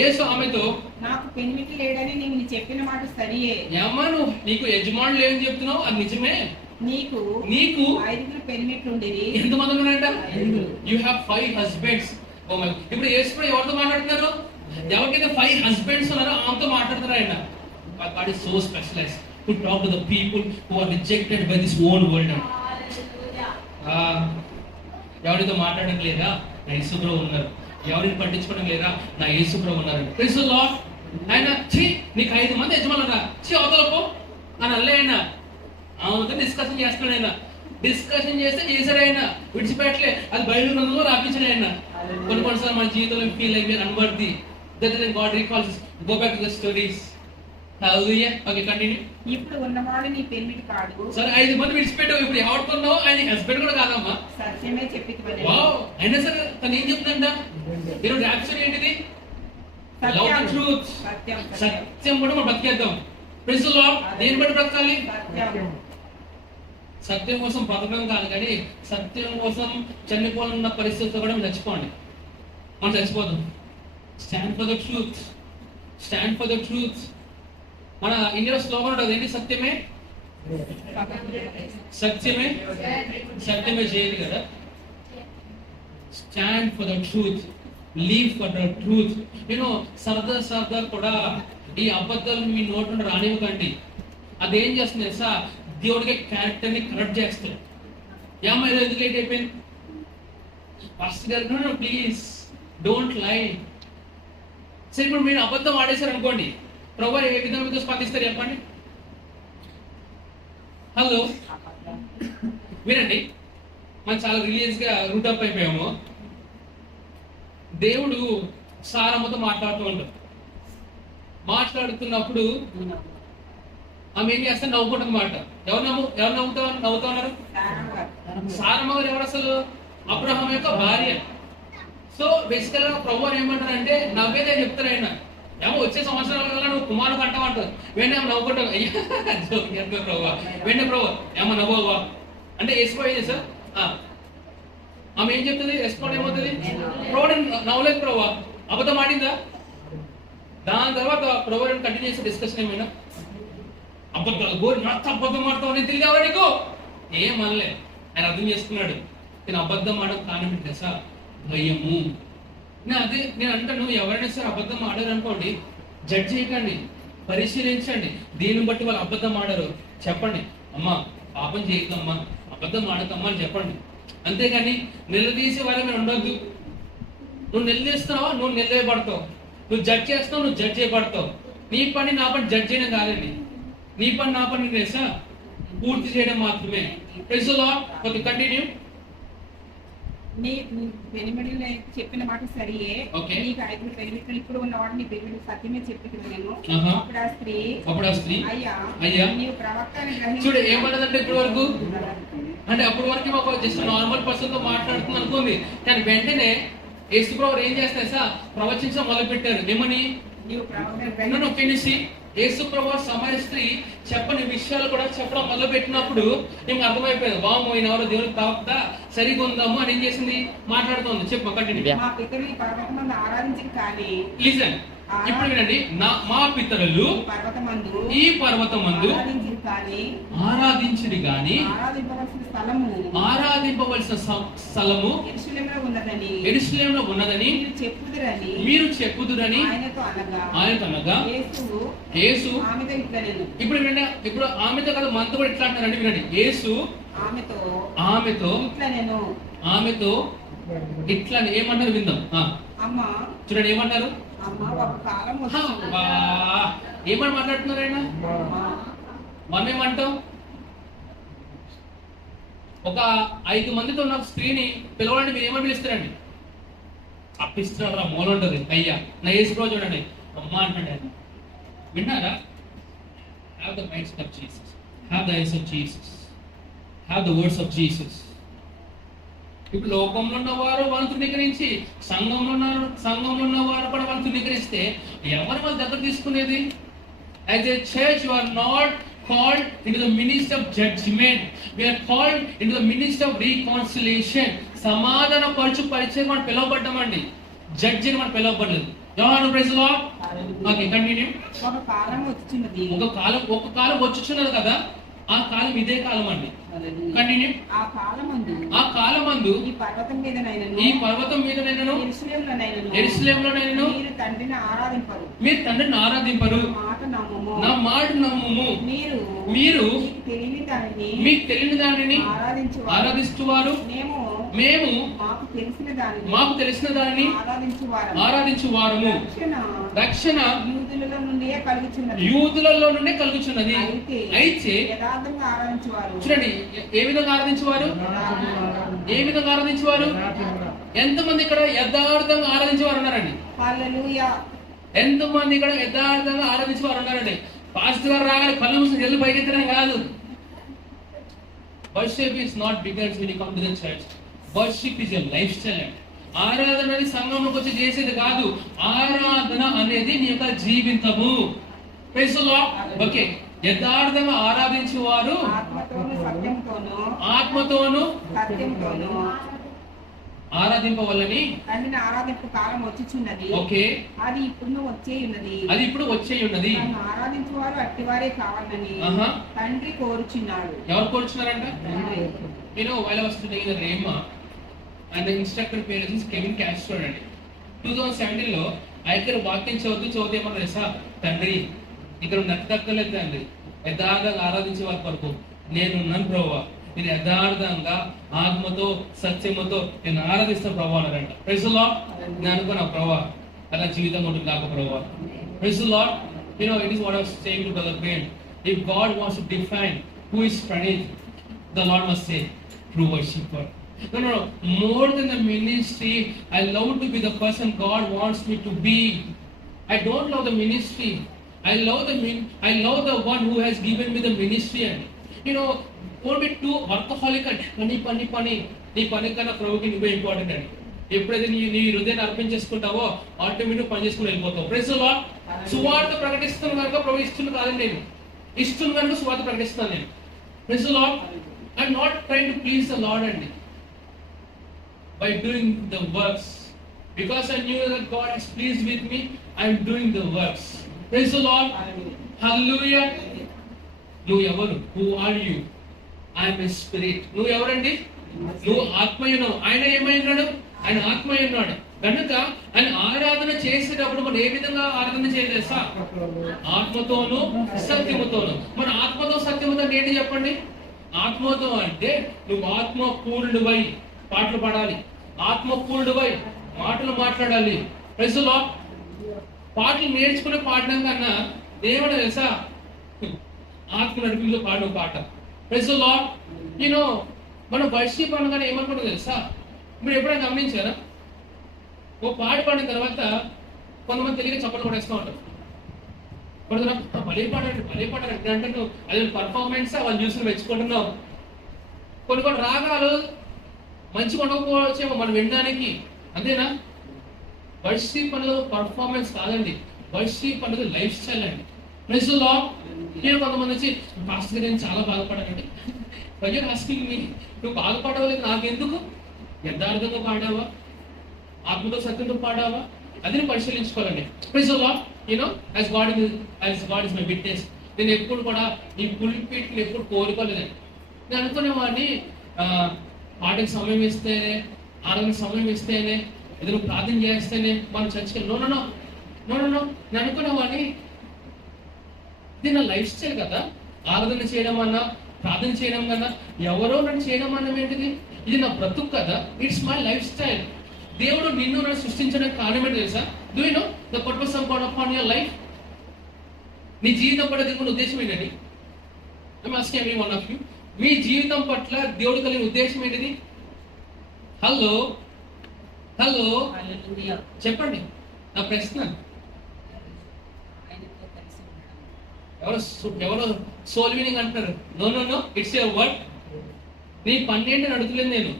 యేసు ఆమెతో నాకు పెనిమిటి లేడని నేను చెప్పిన మాట సరియే. ఏమ్మా నువ్వు నీకు యజమానులు లేదని చెప్తున్నావు, అది నిజమే. నీకు 5 పెనిమిట్లు ఉండేది. ఎంతమంది ఉన్నారంట? You have 5 husbands. Oh my. ఇప్పుడు యేసు ప్రభు ఎవరితో మాట్లాడుతున్నారు? ఎవరికైతే 5 హస్బెండ్స్ ఉన్నారో ఆమెతో మాట్లాడుతున్నారు ఆయన. God is so specialized to talk to the people who are rejected by this own world. ఎవరితో మాట్లాడడం లేదా? నా యేసు ప్రభు ఉన్నారు. ఎవరిని పట్టించుకోవడం లేదా? నా యేసు ప్రభు ఉన్నారు. Praise the Lord. ఆయన నీకు 5 మంది యజమానులు ఉన్నా, అవతలపో అని అల్లే ఆయన. ఆమెతో డిస్కషన్ చేస్తున్నాడు ఆయన. డిస్కషన్ చేశాడు ఆయన, విడిచిపెట్టలే. అది బైబిల్ గ్రంథంలో రాపించాడు ఆయన. కొన్నిసార్లు మన జీవితంలో ఫీల్ అయ్యి అన్వర్ది. That God recalls, go back to the stories. Hallelujah. Okay, continue. ఇప్పుడు ఉన్నవాడు నీ పెనిమిటి కాదు. సరే, 5 మంది విడిచిపెట్టావు, ఇప్పుడు ఎవరుతున్నావు? ఆయన హస్బెండ్ కూడా కాదమ్మా. సత్యమే చెప్పి వావ్. అయినా సరే తను ఏం చెప్తుందంట? ఈరోజు యాక్షన్ ఏంటిది? Love the truth. సత్యం కూడా మనం బతికేద్దాం. Praise the lord. దేని బట్టి బ్రతకాలి? సత్యం కోసం బ్రతకడం కాదు, కానీ సత్యం కోసం చనిపోవాలన్న పరిస్థితుల్లో కూడా మనం చచ్చిపోండి. మనం చచ్చిపోతాం. Stand for the truth. Stand for the truth. మన ఇండియా స్లోగన్ ఉంటుంది ఏంటి? సత్యమే సత్యమే సత్యమే చేయాలి కదా. Stand for the truth, leave for the truth. నేను సరదా కూడా ఈ అబద్ధాలు మీ నోట్ నుండి రానివ్వకండి. అదేం చేస్తుంది తెలుసా? దేవుడికి క్యారెక్టర్ని కరెక్ట్ చేస్తాడు. ఏమో ఎందుకు లేట్ అయిపోయింది? ఫస్ట్ గారు ప్లీజ్ డోంట్ లై. సరే, ఇప్పుడు మీరు అబద్ధం ఆడేశారు అనుకోండి, ప్రభు ఏ విధంగా స్పందిస్తారు చెప్పండి? హలో, వినండి. మనం చాలా రిలీజియస్ గా రూట్ అప్ అయిపోయాము. దేవుడు సారమ్మతో మాట్లాడుతూ ఉంటాడు. మాట్లాడుతున్నప్పుడు ఆమె ఏం చేస్తే నవ్వుకుంటుంది అన్నమాట. ఎవరు నవ్వుతా ఉన్నారు? సారమ్మ గారు ఎవరు? అసలు అబ్రహాం యొక్క భార్య. సో బేసికల్ గా ప్రభు ఏమంటారంటే నవ్వేదే చెప్తారు ఆయన. ఏమో వచ్చే సంవత్సరాల వల్ల నువ్వు కుమారుడు అంటావు. వెంటనే ఏమో నవ్వుకుంటావు. ప్రభు వెంటనే ప్రభు ఏమో నవ్వవా అంటే వేసుకోలేదు సార్. ఆమె ఏం చెప్తుంది? వేసుకోవడం ఏమవుతుంది? ప్రభు నవ్వలేదు. ప్రభు అబద్ధం ఆడిందా? దాని తర్వాత ప్రభు కంటిన్యూ చేసే డిస్కషన్ ఏమైనా అబద్ధాలు గోరి మొత్తం అబద్ధం ఆడతావు అని తెలియదా నీకు? ఏమనలే. ఆయన అర్థం చేసుకున్నాడు. నేను అబద్ధం ఆడడం కారణం తెలుసా? భయము. నేను అంటాను, ఎవరైనా సరే అబద్ధం ఆడారు అనుకోండి, జడ్జ్ చేయకండి, పరిశీలించండి. దీన్ని బట్టి వాళ్ళు అబద్ధం ఆడారు చెప్పండి, అమ్మా పాపం చేయకమ్మా, అబద్ధం ఆడకమ్మా అని చెప్పండి. అంతేగాని నిలదీసే వారే మీరు ఉండొద్దు. నువ్వు నిలదీస్తున్నావా, నువ్వు నిలదీయబడతావు. నువ్వు జడ్జ్ చేస్తావు, నువ్వు జడ్జ్ చేయబడతావు. నీ పని నా పని జడ్జ్ చేయడం కాదండి. నీ పని నా పని తెలుసా? పూర్తి చేయడం మాత్రమే. Praise the Lord. Okay, continue. నీ పెనిమిడిని చెప్పిన మాట సరియే. ఓకే. నీకు 5 పెనిమిట్లు ఇప్పుడు ఉన్నవాడు నీ పెనిమిడి సత్యమే చెప్పుతుంది నేను. అప్పుడు ఆ స్త్రీ అయ్యా నీవు ప్రవక్త అని గ్రహించి చూడు ఏమన్నదంటే ఇప్పటి వరకు, అంటే అప్పటి వరకు ఒక జస్ట్ నార్మల్ పర్సన్ తో మాట్లాడుతుంది అనుకుంది, కానీ వెంటనే యేసుప్రభు ఏం చేస్తారు సార్, ప్రవచించడం మొదలు పెట్టారు. ఏమని? నీవు ప్రవక్త ఫినిషి యేసుప్రభు సమయ స్త్రీ చెప్పని విషయాలు కూడా చెప్పడం మొదలు పెట్టినప్పుడు నీకు అర్థమైపోయింది, బాము ఈయన ఎవరో దేవుని ప్రవక్త, సరిగా ఉందాము అని ఏం చేసింది, మాట్లాడుతుంది. చెప్పు కంటిన్యూ. మా పితరులు ఈ పర్వతమందు ఆరాధించి కానీ లిసన్, ఇప్పుడు వినండి, మా పితరులు ఈ పర్వతమందు ఆరాధించుడి గాని ఆరాధింపవలసిన స్థలము యెరూషలేములో ఉన్నదని మీరు చెప్పుదురని ఆయనతో అనగా యేసు ఇప్పుడు వినండి, ఇప్పుడు ఆమెతో కదా మనతో కూడా ఇట్లా అంటారండి. వినండి, యేసు ఆమెతో ఇట్లా ఏమంటారు విందాం. చూడండి ఏమంటారు, ఏమని మాట్లాడుతున్నారు ఆయన, మనం ఏమంటాం, ఒక 5 మందితో ఉన్న స్త్రీని పిలవాలంటే మీరు ఏమని పిలుస్తారండి, అప్పిస్తారా మూల ఉంటుంది. అయ్యా నా యేసుప్రభు చూడండి అమ్మ అంటాడు ఆయన. విన్నారా? Have the minds of Jesus, have the eyes of Jesus, have the words of Jesus. ఇప్పుడు లోకంలో ఉన్నవారు వాళ్ళు తృణీకరించి, సంఘంలో ఉన్నవారు కూడా వాళ్ళు తృణీకరిస్తే ఎవరు వాళ్ళ దగ్గర తీసుకునేది? As a church you are not called into the ministry of judgment, we are called into the ministry of reconciliation. సమాధాన పరిచయం మనం పిలవబడ్డామండి, జడ్జి అని మనం పిలవబడలేదు. Yohanu praise the Lord. Okay continue. ఒక కాలం వచ్చుచున్నది, ఒక కాలం వచ్చుచున్నది కదా, ఆ కాలం ఇదే కాలం అండి. కంటిన్యూ. ఆ కాలమందు ఈ పర్వతం మీద నైనను యెరూషలేములో మీరు తండ్రిని ఆరాధింపరు, నా మాట నమ్ముము. మీరు మీకు తెలియని దానిని ఆరాధిస్తువారు, మేము మాకు తెలిసిన దానిని ఆరాధించువారము. రక్షణ యూదులలో నుండే కలుగుచున్నది. అయితే చూడండి ఏ విధంగా ఆరాధించేవారు, ఎంతమంది ఇక్కడ యథార్థంగా ఆరాధించేవారు ఉన్నారండి? ఎంతమంది ఇక్కడ యథార్థంగా ఆరాధించేవారు ఉన్నారండి? పాస్టర్ గారు రాగానే కళ్ళు మూసి ఎల్లు పైకెత్తడం కాదు. Worship is not begins when you come to the church. Worship is a lifestyle. ఆరాధన అనేది సంఘంలోకి వచ్చి చేసేది కాదు, ఆరాధన అనేది నీ యొక్క జీవితము. Praise the Lord. ఓకే, యథార్థంగా ఆరాధించేవారు ఆత్మతోను ఆరాధింపవలని ఆరాధింపు కాలం వచ్చుచున్నది. ఓకే, అది ఇప్పుడు వచ్చే ఉన్నది. ఆరాధించేవారు అట్టివారే కావాలని తండ్రి కోరుచున్నాడు. ఎవరు కోరుచున్నారంట? while I was studying in Rhema, and the instructor పేరు వచ్చేసి కెవిన్ క్యాస్ట్రో అండి. 2017 లో ఆయన వాక్యం చదివితే ఏమన్నా తెలుసా, తండ్రి ఇక్కడ నక్కలేదు తండ్రి, యథార్థంగా ఆరాధించే వారి కొరకు నేను ఉన్నాను ప్రభువా, మీరు యథార్థంగా ఆత్మతో సత్యముతో నేను ఆరాధిస్తాను ప్రభు అన్నారంట. Praise the Lord. నేను అనుకున్నా ప్రభు అలా జీవితం ఉంటుంది కాక ప్రభు. Praise the Lord. it is what I was saying to Brother Ben. If God wants to define who is Pranit, the Lord must say true worshipper. No. More than the ministry, I love to be the person God wants me to be. I don't love the ministry. I love the one who has given me the ministry. And won't be too workaholic and పని నీ పని కన్నా ప్రభుకి నువ్వే important అండి. ఎప్పుడైతే నీ హృదయాన్ని అర్పించేసుకుంటావో ఆటోమేటిక్ పని చేసుకుని వెళ్ళిపోతావు. Praise the Lord. సువార్త ప్రకటిస్తున్నాను కనుక ప్రభు ఇస్తుంది కాదండి, నేను ఇస్తుంది కనుక సువార్త ప్రకటిస్తున్నాను నేను. Praise the Lord. I'm not trying to please the Lord అండి by doing the works, because I knew that God is pleased with me. I am doing the works. Praise the Lord. Hallelujah. నువ్వు ఎవరు? Who are you? I am a spirit. నువ్వు ఎవరండి? నువ్వు ఆత్మయున్నావు. ఆయన ఏమైనాడు? ఆయన ఆత్మయున్నాడు కనుక ఆయన ఆరాధన చేసేటప్పుడు మనం ఏ విధంగా ఆరాధన చేయాలి? ఆత్మతోను సత్యముతోను. మన ఆత్మతో సత్యముతో ఏంటి చెప్పండి? ఆత్మతో అంటే నువ్వు ఆత్మ పూర్ణుడివై పాటలు పాడాలి, ఆత్మపూర్ణుడివై మాటలు మాట్లాడాలి. Praise the Lord. పాటలు నేర్చుకునే పాడడం కన్నా దేవుడు తెలుసా, ఆత్మ నడిపిలో పాడడం పాట. Praise the Lord. మనం వర్షిప్ అనగానే ఏమనుకుంటాం తెలుసా, మీరు ఎప్పుడైనా గమనించారా? ఓ పాట పాడిన తర్వాత కొంతమంది తెలియక చప్పట్లు కొడేస్తూ ఉంటారు. కొడుతున్నా భలే పాడారు అంటే నువ్వు అది పర్ఫార్మెన్స్ వాళ్ళు చూసి మెచ్చుకుంటున్నావు. కొన్ని రాగాలు మంచి ఉండకపోవచ్చేమో మనం వినడానికి, అంతేనా? వర్షిప్ అనేది పర్ఫార్మెన్స్ కాదండి, వర్షిప్ అనేది లైఫ్ స్టైల్ అండి. ప్రెస్లో నేను కొంతమంది వచ్చి పాస్టర్ నేను చాలా బాధపడానండి. ప్రజలు ఆస్కింగ్ మీ, నువ్వు బాధపడవలేదు నాకెందుకు? యథార్థంగా పాడావా, ఆత్మతో సత్యంతో పాడావా, అది నేను పరిశీలించుకోవాలండి. ప్రెస్లో you know as God is my witness, నేను ఎప్పుడు కూడా ఈ పుల్పిట్ని ఎప్పుడు కోరుకోలేదండి. నేను అనుకునేవాడిని పాటకి సమయం ఇస్తేనే, ఆరాధనకి సమయం ఇస్తేనే, ఏదైనా ప్రార్థన చేస్తేనే మనం చర్చకి నో నేను అనుకునేవాడిని ఇది నా లైఫ్ స్టైల్ కదా. ఆరాధన చేయడం అన్నా, ప్రార్థన చేయడం కన్నా, ఎవరో నన్ను చేయడం అన్నం ఏంటిది? ఇది నా బ్రతుకు కదా, ఇట్స్ మై లైఫ్ స్టైల్. దేవుడు నిన్ను నన్ను సృష్టించడానికి కారణం ఏంటి తెలుసా? Do you know the purpose of God upon your life? నీ జీవితం పట్ల దేవుని ఉద్దేశం ఏంటండి? I'm asking every one of you, మీ జీవితం పట్ల దేవుడు కలిగిన ఉద్దేశం ఏంటిది? హలో చెప్పండి. నా ప్రశ్న, ఎవరో సోల్ వినింగ్ అంటున్నారు. No it's your work. నీ పని ఏంటి అని అడుగులేదు నేను.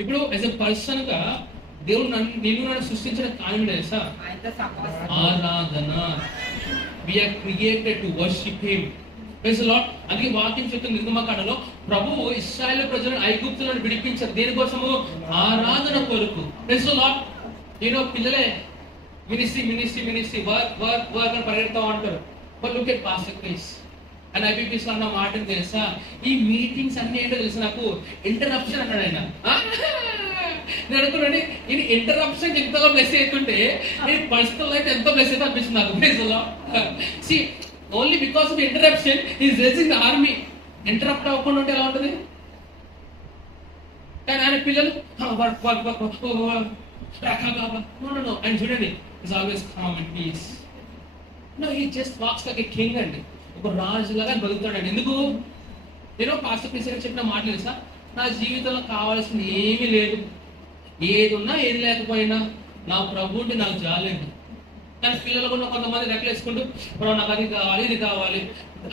ఇప్పుడు యాజ్ ఎ పర్సన్ గా దేవుడు నిన్ను సృష్టించిన కారణం తెలుసా? ఆరాధన. We are created to worship him. Praise the Lord. అందుకే వాక్యం చెప్తుంది నిర్గమకాండలో, ప్రభువు ఇశ్రాయేలు ప్రజలను ఐగుప్తులను విడిపించారు దేనికోసము? ఆరాధన కొరకు. Praise the Lord. యూనో పిల్లలే మినిస్ట్రీ వర్క్ అని పరిగెడతా ఉంటారు. But look at pastor Chris and ఐబీపీస్ అన్న మాట తెలుసా? ఈ మీటింగ్స్ అన్ని ఏంటో తెలుసు నాకు, ఇంటరప్షన్ అన్నాడు ఆయన. నేను అనుకున్నాను ఇది ఇంటరప్షన్ ఎంతగా బ్లెస్ అవుతుంటే నేను పర్సనల్ లైఫ్ ఎంతో బ్లెస్ అయితే అనిపిస్తుంది నాకు. Praise the Lord. See only because of interruption is racing the army. Interrupt అవ్వకుండా ఉంటే ఎలా ఉంటుంది? కానీ ఆయన పిల్లలు అండ్ చూడండి, it's always calm and peace. No, he just walks like a king అండి. ఒక రాజులాగా బతుకుతాడండి. ఎందుకు? నేను పాస్టర్ క్రిస్ గారు చెప్పిన మాట తెలుసా? నా జీవితంలో కావాల్సింది ఏమీ లేదు, ఏది ఉన్నా ఏది లేకపోయినా నా ప్రభువుని నాకు చాలండి. కానీ పిల్లలు కూడా కొంతమంది రెక్కలేసుకుంటూ, ఇప్పుడు నాకు అది కావాలి, ఇది కావాలి,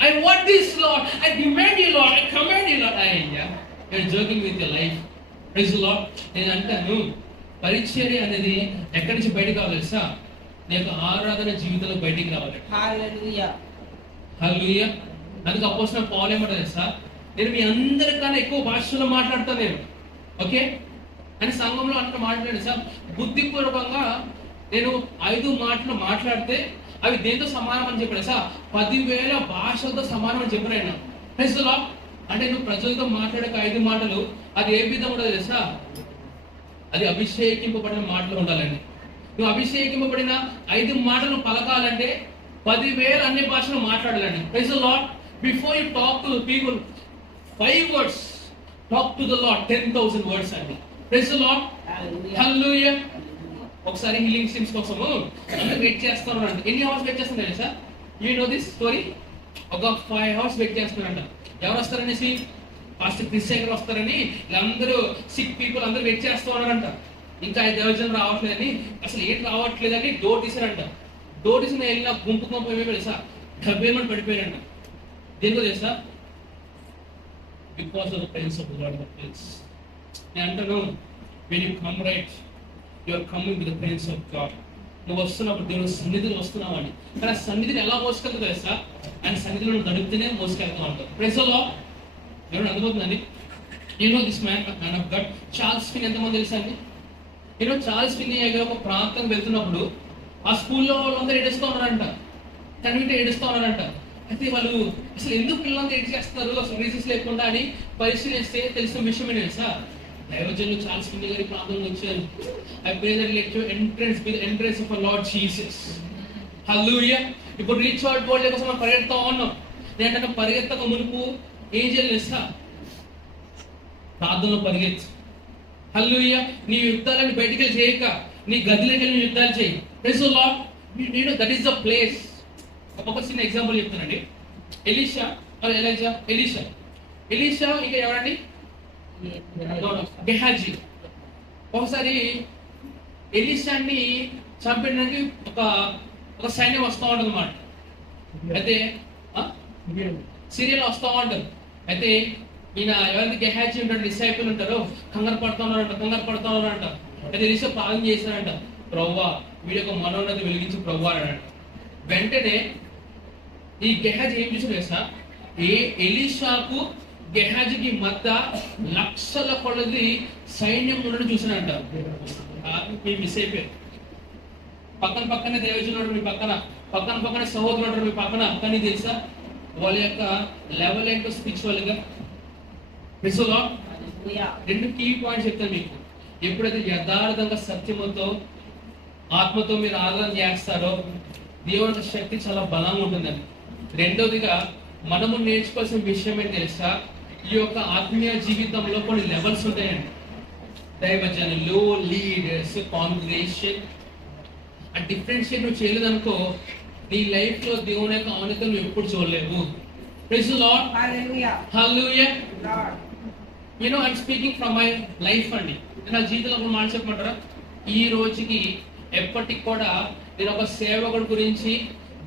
I want this Lord, I demand you lord, I command you Lord. అయ్యా, you are joking with your life. Praise the Lord. నేను అంటాను, పరిచర్య అనేది ఎక్కడి నుంచి బయటకు రావాలి తెలుసా? నీ యొక్క ఆరాధన జీవితంలో బయటికి రావాలి. హల్లెలూయా. అందుకు అపోస్తలుడైన పౌలు ఏమంటాడు తెలుసా? నేను మీ అందరికన్నా ఎక్కువ భాషల్లో మాట్లాడతాను నేను, ఓకే అని సంఘంలో అంతా మాట్లాడాడు సార్. బుద్ధిపూర్వకంగా నేను 5 మాటలు మాట్లాడితే అవి దేంతో సమానం అని చెప్పాడు సార్? 10,000 భాషలతో సమానం అని చెప్పాడు ఆయన. Praise the Lord. అంటే నువ్వు ప్రజలతో మాట్లాడే 5 మాటలు అది ఏ విధంగా ఉండదు తెలుసా? అది అభిషేకింపబడిన మాటలు ఉండాలండి. నువ్వు అభిషేకింపబడిన 5 మాటలు పలకాలంటే 10,000 అన్ని భాషలు మాట్లాడాలండి. Praise the Lord. Before you talk to the people 5 words, talk to the Lord 10,000 words అండి. Praise the Lord. హల్లెలూయా. ఒకసారి హీలింగ్ స్ట్రీమ్స్ కోసము అందరూ వెయిట్ చేస్తారంట. ఎన్ని అవర్స్ వెయిట్ చేస్తున్నారు sir? You know this story? ఒక 5 hours వెయిట్ చేస్తున్నారంట. ఎవరు వస్తారనేసి? పాస్టర్ క్రిస్ గారు వస్తారని వీళ్ళందరూ సిక్ పీపుల్ అందరూ వెయిట్ చేస్తూ ఉన్నారంట. ఇంకా 5 దర్జన్ రావట్లేదని, అసలు ఏంటి రావట్లేదని డోర్ తీసారంట. డోర్ తీసిన వెళ్ళిన గుంపు ఏమో తెలుసా? డబ్బేమని పడిపోయారంట. దేనికో తెలుసా? Because of the presence of the Lord in the place. నేను అంటాను, when you come right, you are coming to the presence of God. నువ్వు వస్తున్నప్పుడు దేవుని సన్నిధిలో వస్తున్నావు అండి. కానీ ఆ సన్నిధిని ఎలా మోసుకెళ్తావు తెలుసా? ఆయన సన్నిధిలో నువ్వు నడిపితేనే మోసుకెళ్తావు అంటావు. Praise the Lord. ఎవరు అందుకోతుందండి? You know this man of God, Charles Finney. ఎంతమంది తెలుసా అండి? నేను చార్ల్స్ ఫిన్నీ ఒక ప్రాంతం వెళ్తున్నప్పుడు ఆ స్కూల్లో వాళ్ళందరూ ఏడుస్తూ ఉన్నారంట. తనవింటే ఏడుస్తూ ఉన్నారంట. అయితే వాళ్ళు అసలు ఎందుకు పిల్లలంతా ఏడు చేస్తున్నారు అసలు రీజన్స్ లేకుండా అని పరిశీలిస్తే తెలిసిన విషయం ఏంటి తెలుసా? దైవజనులు చార్ల్స్ ఫిన్నీ గారి ప్రాంతంలో వచ్చారు. I pray that let you entrance be the entrance of our Lord Jesus. Hallelujah. ఇప్పుడు రీచ్ అవుట్ వరల్డ్ కోసం మనం పరిగెత్తా ఉన్నాం. నేనంటే పరిగెత్తక మునుపు ఏం చేయాలి తెలుసా? ప్రార్థనలో పరిగెత్తు. హల్లెలూయా. నీ యుద్ధాలను బయటికి వెళ్ళి చేయక, నీ గదిలోకి వెళ్ళి యుద్ధాలు చేయి. Praise the Lord. You know that is the place. ఒక చిన్న ఎగ్జాంపుల్ చెప్తానండి. ఎలీషా ఇంకా ఎవరండి? గెహాజీ. ఒకసారి ఎలీషాని చంపడానికి ఒక సైన్యం వస్తూ ఉంటుంది అన్నమాట. అయితే సిరియల్ వస్తూ ఉంటారు. అయితే ఈయన ఎవరైతే గెహాజీ ఉంటాడు, డిసైపుల్ ఉంటారో కంగారు పడుతూ ఉన్నారంట. అయితే ఎలీషా ప్రార్థన చేశారంట, ప్రవ్వా వీడి యొక్క మనోన్నతి వెలిగించి ప్రవ్వా అన్నాడు. వెంటనే ఈ గెహాజీ ఏం చూసారు తెలుసా, ఎలీషాకు గెహాజీకి మధ్య లక్షల కొలది సైన్యం ఉండడం చూసానంట. మీ మిస్ అయిపోయారు. పక్కనే దేవజనుడు మీ పక్కన సహోదరుడు మీ పక్కన. కానీ తెలుసా వాళ్ళ యొక్క లెవెల్ ఏంటో స్పిరిచువల్ గా. రెండు కీ పాయింట్స్ చెప్తాను మీకు. ఎప్పుడైతే యథార్థంగా సత్యముతో ఆత్మతో మీరు ఆరాధన చేస్తారో దేవుని శక్తి చాలా బలంగా ఉంటుందండి. రెండోదిగా మనము నేర్చుకోవాల్సిన విషయం ఏంటి తెలుసా, ఈ యొక్క ఆత్మీయ జీవితంలో కొన్ని లెవెల్స్ ఉంటాయండి. దైవజనులు, లీడర్స్, కాంగ్రిగేషన్ ఆ డిఫరెన్షియేట్ నువ్వు చేయలేదనుకో నీ లైఫ్ లో దేవుని యొక్క ఔన్నత్యం నువ్వు ఎప్పుడు చూడలేవు. Praise the Lord. Hallelujah. I'm speaking from my life అండి. నా జీవితంలో ఒక మాట చెప్పమంటారా, ఈ రోజుకి ఎప్పటికి కూడా నేను ఒక సేవకుడి గురించి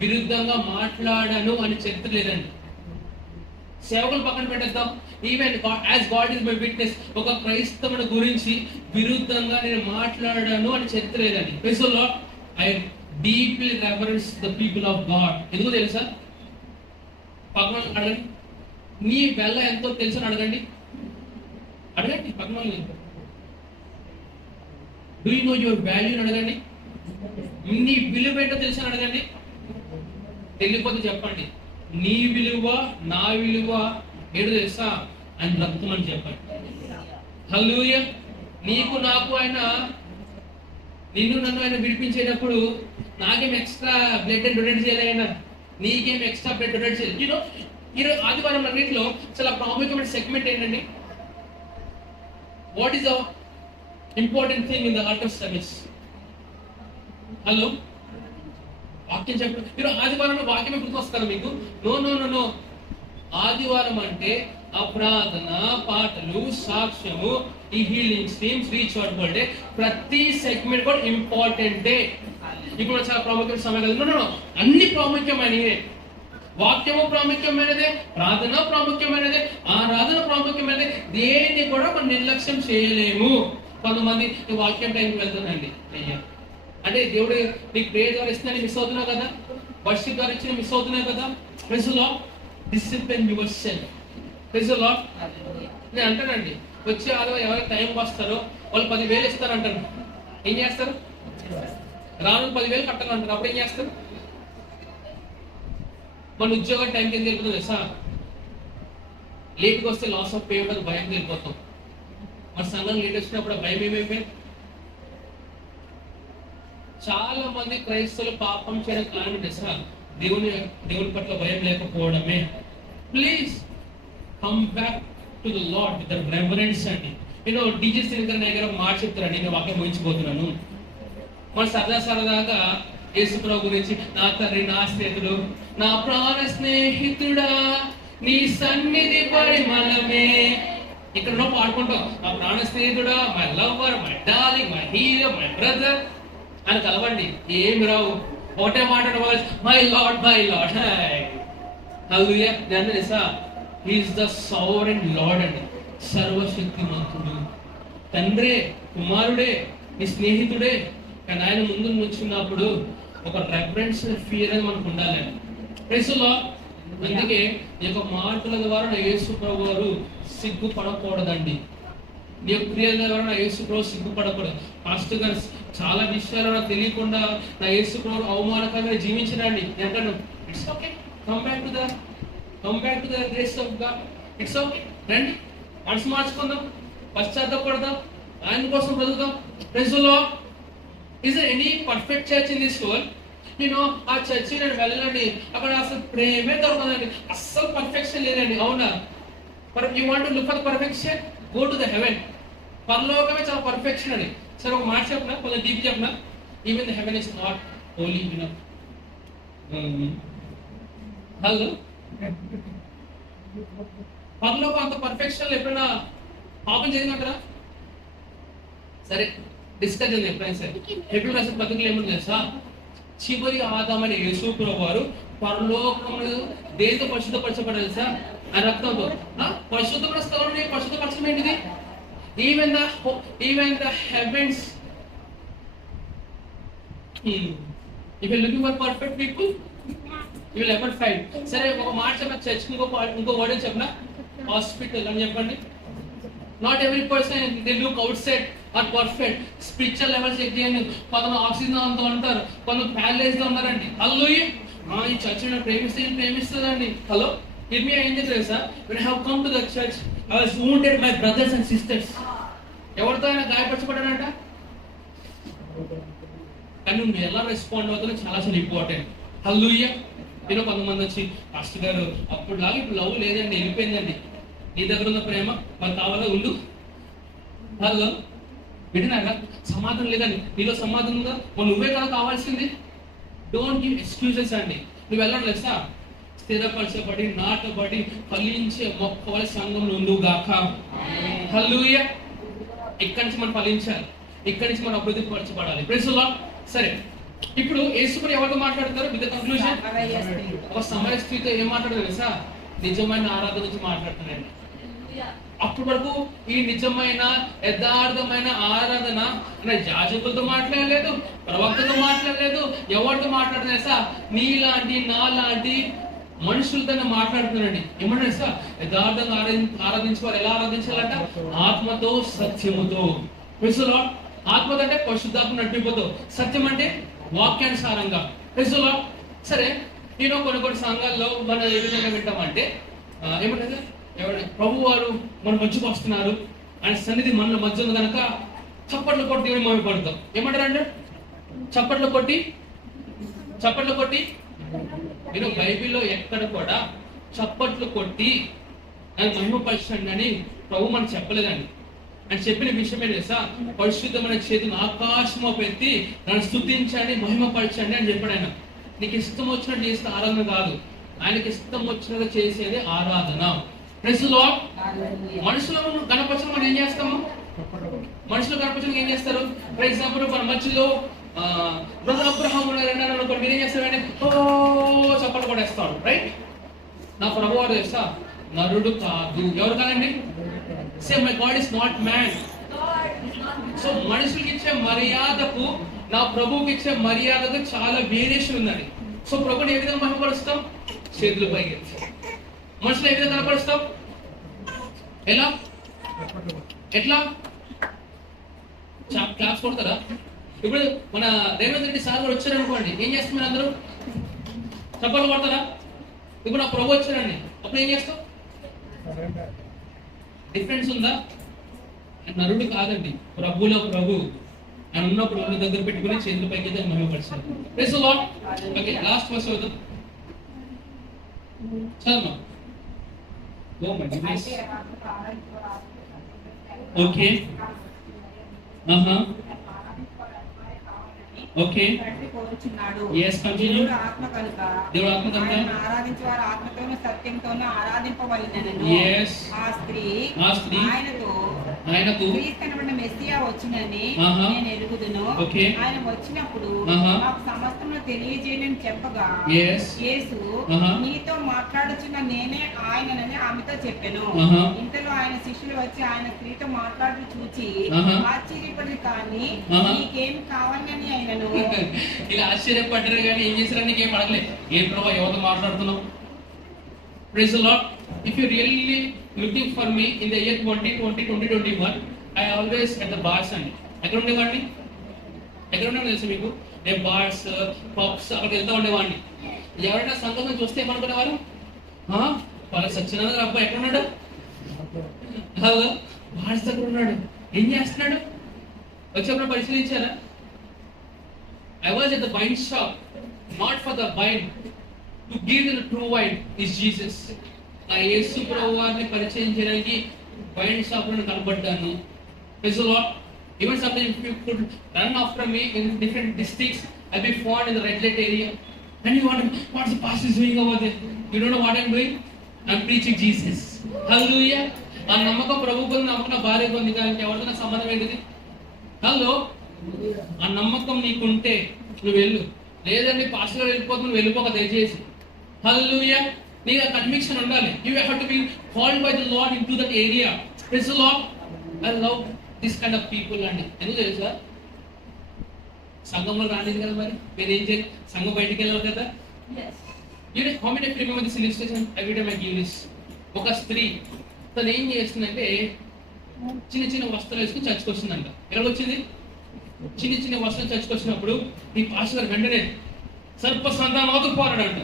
విరుద్ధంగా మాట్లాడాను అని చరిత్ర లేదండి. సేవకులు పక్కన పెట్టేద్దాం. Even as God is my witness, ఒక క్రైస్తవుడి గురించి విరుద్ధంగా నేను మాట్లాడాను అని చరిత్ర లేదండి. Praise the Lord. I deeply reverence the people of God. ఎందుకు తెలుసా, పక్కన అడగండి, నీ బెల్ల ఎంతో తెలుసు అడగండి పక్కన. Do you no your value అడగండి. నీ విలువ ఏంటో తెలుసు అడగండి. తెలియకపోతే చెప్పండి, నీ విలువ నా విలువ ఏంటో తెలుసా ఆయన రక్తం అని చెప్పండి. హల్లెలూయా. నీకు నాకు ఆయన, నిన్ను నన్ను ఆయన విడిపించేటప్పుడు నాకేం ఎక్స్ట్రా బ్లడ్ డొనేట్ చేయలేనా, నీకేం ఎక్స్ట్రా బ్లడ్ డొనేట్ చేయలేదు. ఈరోజు ఆదివారం అన్నింటిలో చాలా ప్రాముఖ్యమైన సెగ్మెంట్ ఏంటండి, what is the important thing in the altar service. Hello, వాక్యం చెప్పండి. మీరు ఆదివారం వాక్యమే గుర్తొస్తారు మీకు? నో. ఆదివారం అంటే ఆ ప్రార్థన, పాటలు, సాక్ష్యము, ఈ healing streams, reach out world, ప్రతి సెగ్మెంట్ కూడా ఇంపార్టెంటే. ఇప్పుడు చాలా ప్రాముఖ్యమైన సమయం కదా. అన్ని ప్రాముఖ్యమైనవే. వాక్యము ప్రాముఖ్యమైనదే, ప్రార్థన ప్రాముఖ్యమైనదే, ఆరాధన ప్రాముఖ్యమైనదే. దేన్ని కూడా మనం నిర్లక్ష్యం చేయలేము. కొంతమంది వాక్యం టైంకి వెళ్తానండి అయ్యా అంటే దేవుడు నీకు ప్రేయర్ ద్వారా ఇస్తున్నా మిస్ అవుతున్నావు కదా, వర్షిప్ ద్వారా ఇచ్చిన మిస్ అవుతున్నావు కదా. Praise the Lord. Discipline yourself. Praise the Lord. నేను అంటానండి, వచ్చే ఆదివారం ఎవరైతే టైంకి వస్తారో వాళ్ళు 10,000 ఇస్తారంటారు. ఏం చేస్తారు? రాను 10,000 కట్టాలంటారు. అప్పుడు ఏం చేస్తారు? మన ఉద్యోగం టైంకి ఎందుకు వెళ్ళిపోతుంది సార్? లేట్కి వస్తే లాస్ ఆఫ్ పే ఉంటుంది, భయం వెళ్ళిపోతాం. మన సంఘం లేట్ వచ్చినప్పుడు భయం ఏమైపోయింది? చాలా మంది క్రైస్తవులు పాపం చేయడం కారణం సార్ దేవుని పట్ల భయం లేకపోవడమే. Please come back to the lord with the reverence అండి. నేను డీజే శ్రీధర్ దగ్గర మాట చెప్తానండి, నేను వాక్యం ముగించిపోతున్నాను. మన సరదాగా యేసుప్రభు గురించి, నా తండ్రి, నా స్నేహితుడు, నా ప్రాణ స్నేహితుడా, నీ సన్నిధి పరిమళమే. ఇక్కడ పాడుకుంటాం, నా ప్రాణ స్నేహితుడా, my lover, my darling, my hero, my brother అని కలవండి. ఏమి రావు, ఒకటే మాట, మై లార్డ్, మై లార్డ్. హల్లెలూయా. దాన్ని తెలుసా, he is the sovereign lord అండి. సర్వశక్తిమంతుడు, తండ్రే, కుమారుడే, నీ స్నేహితుడే. కానీ ఆయన ముందు నుంచున్నప్పుడు ఒక రెఫరెన్స్, ఫియర్ అని మనకు ఉండాలండి. Praise the Lord. అందుకే ఈ యొక్క మాటల ద్వారా నా యేసు ప్రభు వారు సిగ్గుపడకూడదండి. నీ యొక్క క్రియల ద్వారా నా యేసు ప్రభు సిగ్గుపడకూడదు. పాస్టర్ గారు చాలా విషయాలు నాకు తెలియకుండా నా యేసు ప్రభు అవమానకరంగా జీవించడండి. నేను అంటాను, it's okay, come back to the grace of God. It's okay, రండి, మనసు మార్చుకుందాం, పశ్చాత్తాపడదాం, ఆయన కోసం బ్రతుకుదాం. Praise the Lord. Is there any perfect church in this world? నేను ఆ చర్చి నేను వెళ్ళండి, అక్కడ అసలు ప్రేమే దొరకదండి, అస్సలు పర్ఫెక్షన్ లేదండి. అవునా? మరి you want to look for perfection, go to the heaven. పరలోకమే చాలా పర్ఫెక్షన్ అని. సరే ఒక మాట చెప్పిన, కొంచెం డీప్ చెప్పిన, even the heaven is not holy enough. Hello, పరలోకం అంత పర్ఫెక్షన్ ఎప్పుడైనా పాపం జరిగినట్రా? సరే డిస్కస్ చేద్దాం ఎప్పుడైనా సరే. హెబ్రీ రాసిన పత్రికలు ఏముంది తెలుసా? చివరి ఆదామని యేసు ప్రభువు వారు పరలోకమును దేంతో పరిశుద్ధపరచబడాలి తెలుసా? ఆ రక్తంతో. పరిశుద్ధమైన స్థలం పరిశుద్ధపరచడం ఏంటిది? Even the heavens. If you're looking for perfect people, you will never find. సరే ఒక మాట చెప్పిన చర్చ్ ఇంకో వర్డ్ చెప్పిన హాస్పిటల్ అని చెప్పండి. Not every person they look outside are perfect. Spiritual levels check చేయండి. కొంతమంది ఆక్సిజన్ అంతా ఉంటారు, కొంతమంది ప్యారలైజ్ గా ఉన్నారండి. హలో, ఈ చర్చ్ ప్రేమిస్తుందండి. హలో, ఇది అయింది తెలుసా? when I have come to the church I was wounded by brothers and sisters. ఎవరితో అయినా గాయపరచబడ్డానంట. కానీ నువ్వు ఎలా రెస్పాండ్ అవుతుందో చాలా ఇంపార్టెంట్. హల్లెలూయా. నేను కొంతమంది వచ్చి పాస్టర్ గారు అప్పుడులాగా ఇప్పుడు లవ్ లేదండి, వెళ్ళిపోయిందండి. నీ దగ్గర ఉన్న ప్రేమ మరి కావాలా ఉండు. హలో, వింటున్నారా? సమాధానం లేదండి. నీలో సమాధానం ఉందా? నువ్వే కదా కావాల్సింది. డోంట్ గివ్ ఎక్స్క్యూజెస్ అండి. నువ్వు వెళ్ళడం లేసా? స్థిరపరచబడి నాటబడి ఫలించే మొక్కవలసి సంఘంలో ఉండు గాక. హల్లెలూయా. ఇక్కడి నుంచి మనం ఫలించాలి, ఇక్కడి నుంచి మనం అభివృద్ధి పరచబడాలి. Praise the Lord. సరే, ఇప్పుడు యేసు ఎవరితో మాట్లాడతారు? విత్ కంక్లూజన్ ఒక సమయ స్థితితో ఏం మాట్లాడతారు తెలుసా? నిజమైన ఆరాధన నుంచి మాట్లాడుతున్నారండి. అప్పటి వరకు ఈ నిజమైన యథార్థమైన ఆరాధన యాజకులతో మాట్లాడలేదు, ప్రవక్తతో మాట్లాడలేదు, ఎవరితో మాట్లాడలేదు తెలుసా? నీలాంటి నాలాంటి మనుషులతో మాట్లాడుతున్నారండి. ఏమన్నా తెలుసా? యథార్థంగా ఆరాధించేవారు ఎలా ఆరాధించాలంట? ఆత్మతో సత్యముతో. Praise the Lord. ఆత్మతో అంటే పరిశుద్ధాత్మ నడిపిపోతూ, సత్యం అంటే వాక్యానుసారంగా. Praise the Lord. సరే, నేను కొన్ని సంఘాల్లో మనం ఏ విధంగా వింటామంటే ఏమంటారు? ప్రభు వారు మన మధ్యకు వస్తున్నారు, ఆయన సన్నిధి మన మధ్య ఉంది కనుక చప్పట్లు కొట్టి దేవుని మహిమపడతాం. ఏమంటారంటే చప్పట్లు కొట్టి నేను బైబిల్లో ఎక్కడ కూడా చప్పట్లు కొట్టి ఆయన మహిమపరచండి అని ప్రభు మనకు చెప్పలేదండి. అని చెప్పిన విషయం ఏం తెలుసా? పరిశుద్ధమైన చేతిని ఆకాశంలో పెట్టి నన్ను స్తుతించండి, మహిమపరచండి అని చెప్పాడు ఆయన. నీకు ఇష్టం వచ్చినట్టు చేస్తే ఆరాధన కాదు, ఆయనకి ఇష్టం వచ్చినట్టు చేసేది ఆరాధన. Praise the Lord. మనుషులను గణపరచడం మనం ఏం చేస్తాము? మనుషులు గణపరచడం ఏం చేస్తారు? ఫర్ ఎగ్జాంపుల్ మన మధ్యలో అబ్రహాం అనుకోండి, మీరు ఏం చేస్తారంటే ఓ చప్పట్లు కొడేస్తాడు, రైట్? నా ప్రభు వారు తెలుసా? నరుడు కాదు. ఎవరు కాదండి? Say my God is not man. So మనుషులకి ఇచ్చే మర్యాదకు నా ప్రభువుకి ఇచ్చే మర్యాదకు చాలా వేరియేషన్ ఉందండి. సో ప్రభుని ఏ విధంగా మహిమపరుస్తాం? చేతులు పైకి. మనుషులు ఏ విధంగా కనపరుస్తాం? ఎట్లా క్లాస్ కొడతారా? ఇప్పుడు మన రేవంత్ రెడ్డి సార్ కూడా వచ్చారనుకోండి, ఏం చేస్తున్నారు? అందరూ చప్పట్లు కొడతారా? ఇప్పుడు నా ప్రభు వచ్చారండి, అప్పుడు ఏం చేస్తాం? డిఫరెన్స్ ఉందా? నరుడు కాదండి, ప్రభులో ప్రభు. ఆయన ఉన్నప్పుడు వాళ్ళ దగ్గర పెట్టుకుని చేతుల పైకి అయితే మహిమపరిచారు. Praise the Lord. Okay, last verse అవుతుంది. చదవమా. Oh my goodness. Okay. Okay. yes, continue. దేవుడు ఆత్మ కనుక ఆయన ఆరాధించేవారు ఆత్మతోను సత్యంతోను ఆరాధింపవలెనని. yes. ఆ స్త్రీ ఆయనతో క్రీస్తు మెస్సియా వచ్చునని నేను ఎరుగుదును. ఆయన వచ్చినప్పుడు నాకు సమస్తమును తెలియజేయనని చెప్పగా యేసు నీతో మాట్లాడుచున్న నేనే ఆయననని ఆమెతో చెప్పెను. ఇంతలో ఆయన శిష్యులు వచ్చి ఆయన స్త్రీతో మాట్లాడుతూ చూచి ఆశ్చర్యపడి, కానీ నీకేం కావాలని ఆయనను. ఇలా ఆశ్చర్యపడ్డారు కానీ ఏం చేశారు? నీకేం అడగలేదు. ఏ ప్రభు ఎవరితో మాట్లాడుతున్నావు? Praise the Lord. If you really looking for me in the year 2020-2021 I always at the bars అండి. ఎక్కడ ఉండేవాడిని? తెలుసు మీకు? ఏ బార్స్, పబ్స్, అక్కడికి వెళ్తూ ఉండేవాడిని. ఎవరైనా సంఘం చూస్తే ఏమనుకునేవారు? వాళ్ళ సత్యనారాయణ అబ్బాయి ఎక్కడ ఉన్నాడు? హలో, బార్స్ దగ్గర ఉన్నాడు. ఏం చేస్తున్నాడు? వచ్చేప్పుడు పరిశీలించారా? I was at the wine shop, not for the wine, to give the true wine is Jesus. ఆ యేసు ప్రభువారిని పరిచయం చేయడానికి వైన్ షాప్ లో కనబడ్డాను. Praise the Lord. Even sometimes if you could run after me in different districts, I'll be found in the red light area. And you wonder, what's the pastor doing over there? You don't know what I'm doing? I'm preaching Jesus. Hallelujah. ఆ నమ్మకం ప్రభువుకు, నమ్మకం భార్యకు ఉంది. కానీ ఎవరితో సంబంధం ఏంటిది? హలో, ఆ నమ్మకం నీకుంటే నువ్వు వెళ్ళు. లేదండి పాస్టర్ గారు వెళ్ళిపోతే నువ్వు వెళ్ళిపోక దయచేసి. హల్లెలూయా. నీకు ఆ కన్విక్షన్ ఉండాలి. You have to be called by the Lord into that area. Praise the Lord. I love this kind of people అండి. ఎందుకు తెలుసా? సంఘంలో రాలేదు కదా, మరి మీరు ఏం చేయాలి? సంఘం బయటికి వెళ్ళాలి కదా. How many of you remember this illustration? Every time I give this. ఒక స్త్రీ తను ఏం చేస్తుందంటే చిన్న చిన్న వస్త్రాలు వేసుకుని చర్చకు వస్తుందంట. ఎక్కడికి వచ్చింది? చిన్న చిన్న వస్త్రాలు చర్చకు వచ్చినప్పుడు ఈ పాస్టర్ గారు వెంటనే సర్ప సంతానం పోరాడంట.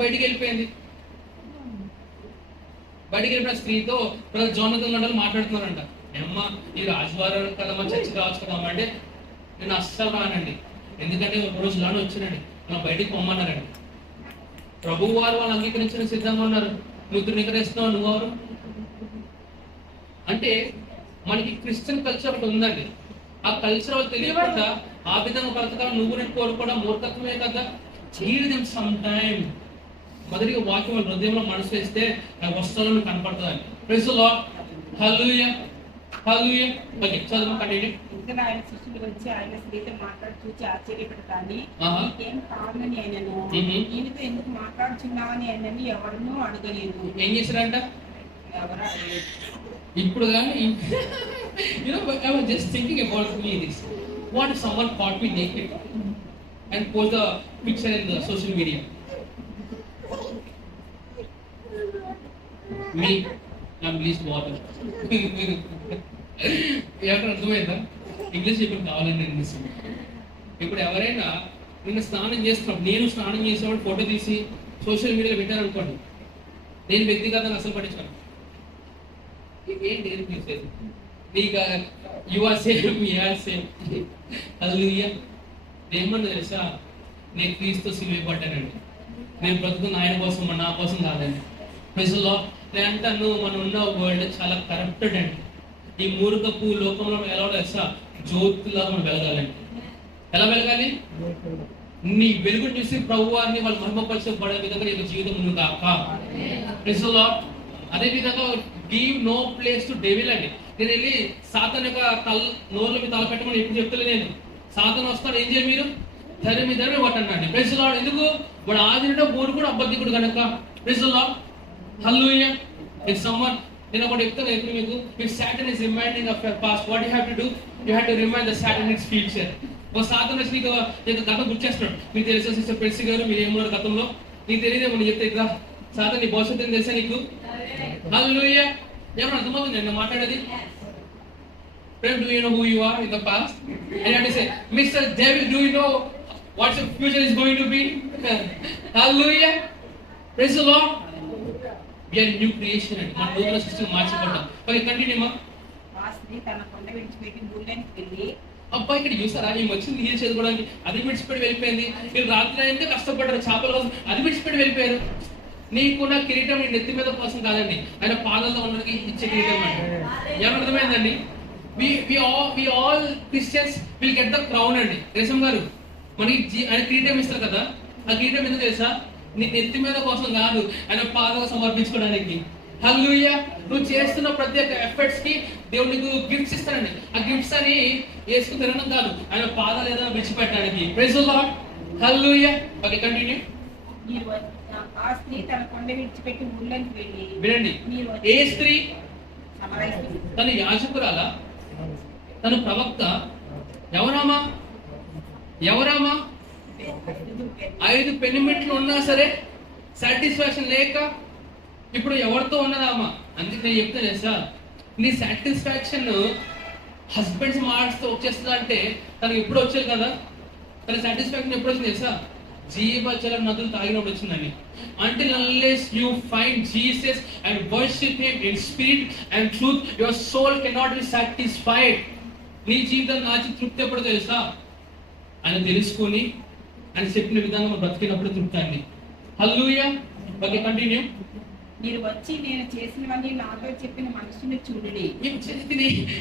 బయటికి వెళ్ళిపోయింది. బయటికి వెళ్ళిన స్త్రీతో బ్రదర్ జోనథన్ మాట్లాడుతున్నారంట. అమ్మ ఈ రాజువారు కదమ్మా చర్చకు రావచ్చు కదమ్మా అంటే, నేను అస్సలు రానండి, ఎందుకంటే ఒక రోజు లాను వచ్చినండి, మనం బయటికి పొమ్మన్నారండి. ప్రభువు వారు వాళ్ళు అంగీకరించిన సిద్ధంగా ఉన్నారు. నువ్వు ధృవీకరిస్తున్నావు, నువ్వెవరు అంటే? మనకి క్రిస్టియన్ కల్చర్ ఒకటి ఉందండి. ఆ కల్చర్ వాళ్ళు తెలియకుండా ఆ విధంగా బ్రతకాలి నువ్వు నేను కోరుకోవడం మూర్ఖత్వమే కదా. జీవితం సమ్ టైం మొదటిగా వాక్యం వాళ్ళ హృదయంలో మనసు వేస్తే ఆ వస్త్రాలను కనపడుతుందండి. Praise the Lord. Hallelujah, hallelujah. Okay, చదువు కంటిన్యూ. ఇంకా ఆయన శిష్యులు వచ్చి ఆయన స్త్రీతో మాట్లాడి చూసి ఆశ్చర్యపడతాని ఏం కావాలని ఆయనను ఈయనతో ఎందుకు మాట్లాడుచున్నావని ఆయనని ఎవరినూ అడగలేదు. ఏం చేశారంట? ఎవరు అడగలేదు. ఇప్పుడు కానీ I was just thinking about me this. What if someone caught me naked and post the picture in the social media? Me, I'm least water. ఎవరు అర్థమైందా? ఇంగ్లీష్ ఇప్పుడు కావాలని అనిపిస్తుంది. ఇప్పుడు ఎవరైనా నిన్న స్నానం చేస్తున్నాం, నేను స్నానం చేసేవాడు ఫోటో తీసి సోషల్ మీడియాలో పెట్టాను అనుకోండి, నేను వ్యక్తిగతంగా అసలు పట్టించాను. ఏంటి ఏం తీసేది? నీకు you are same, me are same. Hallelujah. ఏమన్నా తెలుసా? నేను క్రీస్తుతో సిలువ పడ్డానండి. నేను బ్రతుకున్న ఆయన కోసం, నా కోసం కాదండి. Praise the Lord. నేను అంటాను, మనం ఉన్న వరల్డ్ చాలా కరప్టెడ్ అండి. ఈ మూర్ఖపు లోకంలో ఎలా తెలుసా? జ్యోతిలా మనం వెలగాలండి. ఎలా వెలగాలి? నీ వెలుగుని చూసి ప్రభు వారిని వాళ్ళు మహిమపరచబడే విధంగా నీ జీవితం ముందు కాక. Praise the Lord. అదే విధంగా give no place to devil అండి. నేను వెళ్ళి సాతాన్ యొక్క నోర్ల మీద తల పెట్టమని ఎప్పుడు చెప్తలే. నేను సాతాన్ వస్తాడు, ఏం చేయాలి? మీరు ధైర్యం కొట్టండి. Praise the Lord. ఎందుకు? వాడు ఆదినటో బోరు కూడా అబద్ధికుడు కనుక. Praise the Lord. Hallelujah. If someone, నేను ఒకటి చెప్తాను ఎప్పుడు మీకు, if Satan is reminding of your past, what you have to do? You have to remind the Satan it's future. ఒక సాతాన్ వచ్చి నీకు గతం గుర్చేస్తున్నాడు. మీకు తెలుసా సిస్టర్ ప్రెసి గారు, మీరు ఏమన్నారు గతంలో? నీకు తెలియదేమో, నేను చెప్తే ఇట్లా సాతాన్ నీ భవిష్యత్తు ఏం తెలుసా నీకు? హల్లెలూయా. ఏమన్నా అర్థమవుతుంది నేను మాట్లాడేది? Friend, do you know who you are in the past? And you have to say, Mr. Devil, do you know what your future is going to be? Hallelujah. Praise the Lord. We are a new creation and మన నూతన సృష్టిగా మార్చబడ్డాం. Okay, continue మా. ఆ స్త్రీ తన కొండ విడిచిపెట్టి ఊళ్ళోకి వెళ్ళి, అబ్బా ఇక్కడ చూసారా, ఈ వచ్చింది నీళ్ళు చదువుకోవడానికి, అది విడిచిపెట్టి వెళ్ళిపోయింది. మీరు రాత్రి అయితే కష్టపడ్డారు చేపల కోసం, అది విడిచిపెట్టి వెళ్ళిపోయారు. నీకున్న కిరీటం నీ నెత్తి మీద కోసం కాదండి, ఆయన పాదాల్లో ఉన్నది ఇచ్చే కిరీటం అండి. ఏమర్థమైందండి? We all Christians will get the crown అండి. రేసం గారు మనకి ఆయన కిరీటం ఇస్తారు కదా, ఆ కిరీటం ఎందుకు తెలుసా? నీ నెత్తి మీద కోసం కాదు, ఆయన పాదాలు సమర్పించుకోవడానికి. హల్లెలూయా. నువ్వు చేస్తున్న ప్రతి ఒక్క ఎఫర్ట్స్ కి దేవుడు నీకు గిఫ్ట్స్ ఇస్తాడండి. ఆ గిఫ్ట్స్ అని వేసుకుని తినడం కాదు, ఆయన పాదాలు ఏదైనా విడిచిపెట్టడానికి. Praise the Lord. Hallelujah. Okay, continue. ఆ స్త్రీ తన కొండ విడిచిపెట్టి ఊళ్ళోకి వెళ్ళి, వినండి, ఏ స్త్రీ? తను యాజకురాలా? తను ప్రవక్త? ఎవరామా? 5 పెనిమిట్లు ఉన్నా సరే సాటిస్ఫాక్షన్ లేక ఇప్పుడు ఎవరితో ఉన్నదామా? అందుకే నేను చెప్తాను సార్, నీ సాటిస్ఫాక్షన్ హస్బెండ్స్ మార్క్స్తో వచ్చేస్తుందా అంటే తనకి ఎప్పుడు వచ్చేది కదా. తన సాటిస్ఫాక్షన్ ఎప్పుడు వచ్చింది సార్? జీవజల నదులు తాగినప్పుడు వచ్చిందండి. Until unless you find Jesus and worship Him in spirit and truth, your soul cannot be satisfied. నీ జీవితం నాచి తృప్తి ఎప్పుడు తెలుసా? ఆయన తెలుసుకొని ఆయన చెప్పిన విధంగా మనం బ్రతికినప్పుడు తృప్తి అండి. హల్లెలూయా. Okay, continue. మీరు వచ్చి నేను చేసినవన్నీ నాతో చెప్పిన మనుషుని చూడండి.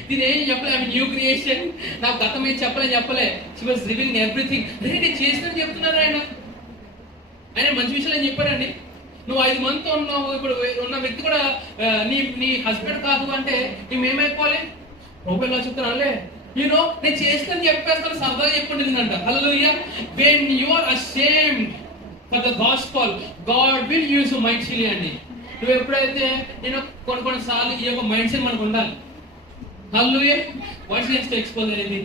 తినేం చెప్పలే, ఆమె న్యూ క్రియేషన్. నాకు గతం ఏం చెప్పలే. She was revealing everything. నేను చేసినని చెప్తున్నాను ఆయన. ఆయన మంచి విషయాలు ఏం చెప్పారండి. నువ్వు 5 మందితో ఉన్నావు, ఇప్పుడు ఉన్న వ్యక్తి కూడా నీ హస్బెండ్ కాదు అంటే నువ్వేమైపోవాలి? ప్రభువు ఎలా చెప్తున్నానులే, నేను చేస్తాను చెప్పేస్తాను, సరదాగా చెప్పుకుంటుందంట. హల్లెలూయా. when you are ashamed for the gospel, God will use you mightily అండి. నువ్వు ఎప్పుడైతే కొన్నిసార్లు ఈ యొక్క మైండ్ సెట్ మనకు ఉండాలి. హల్లెలూయా. వాట్స్ నెక్స్ట్ ఎక్స్పోజ్ అనేది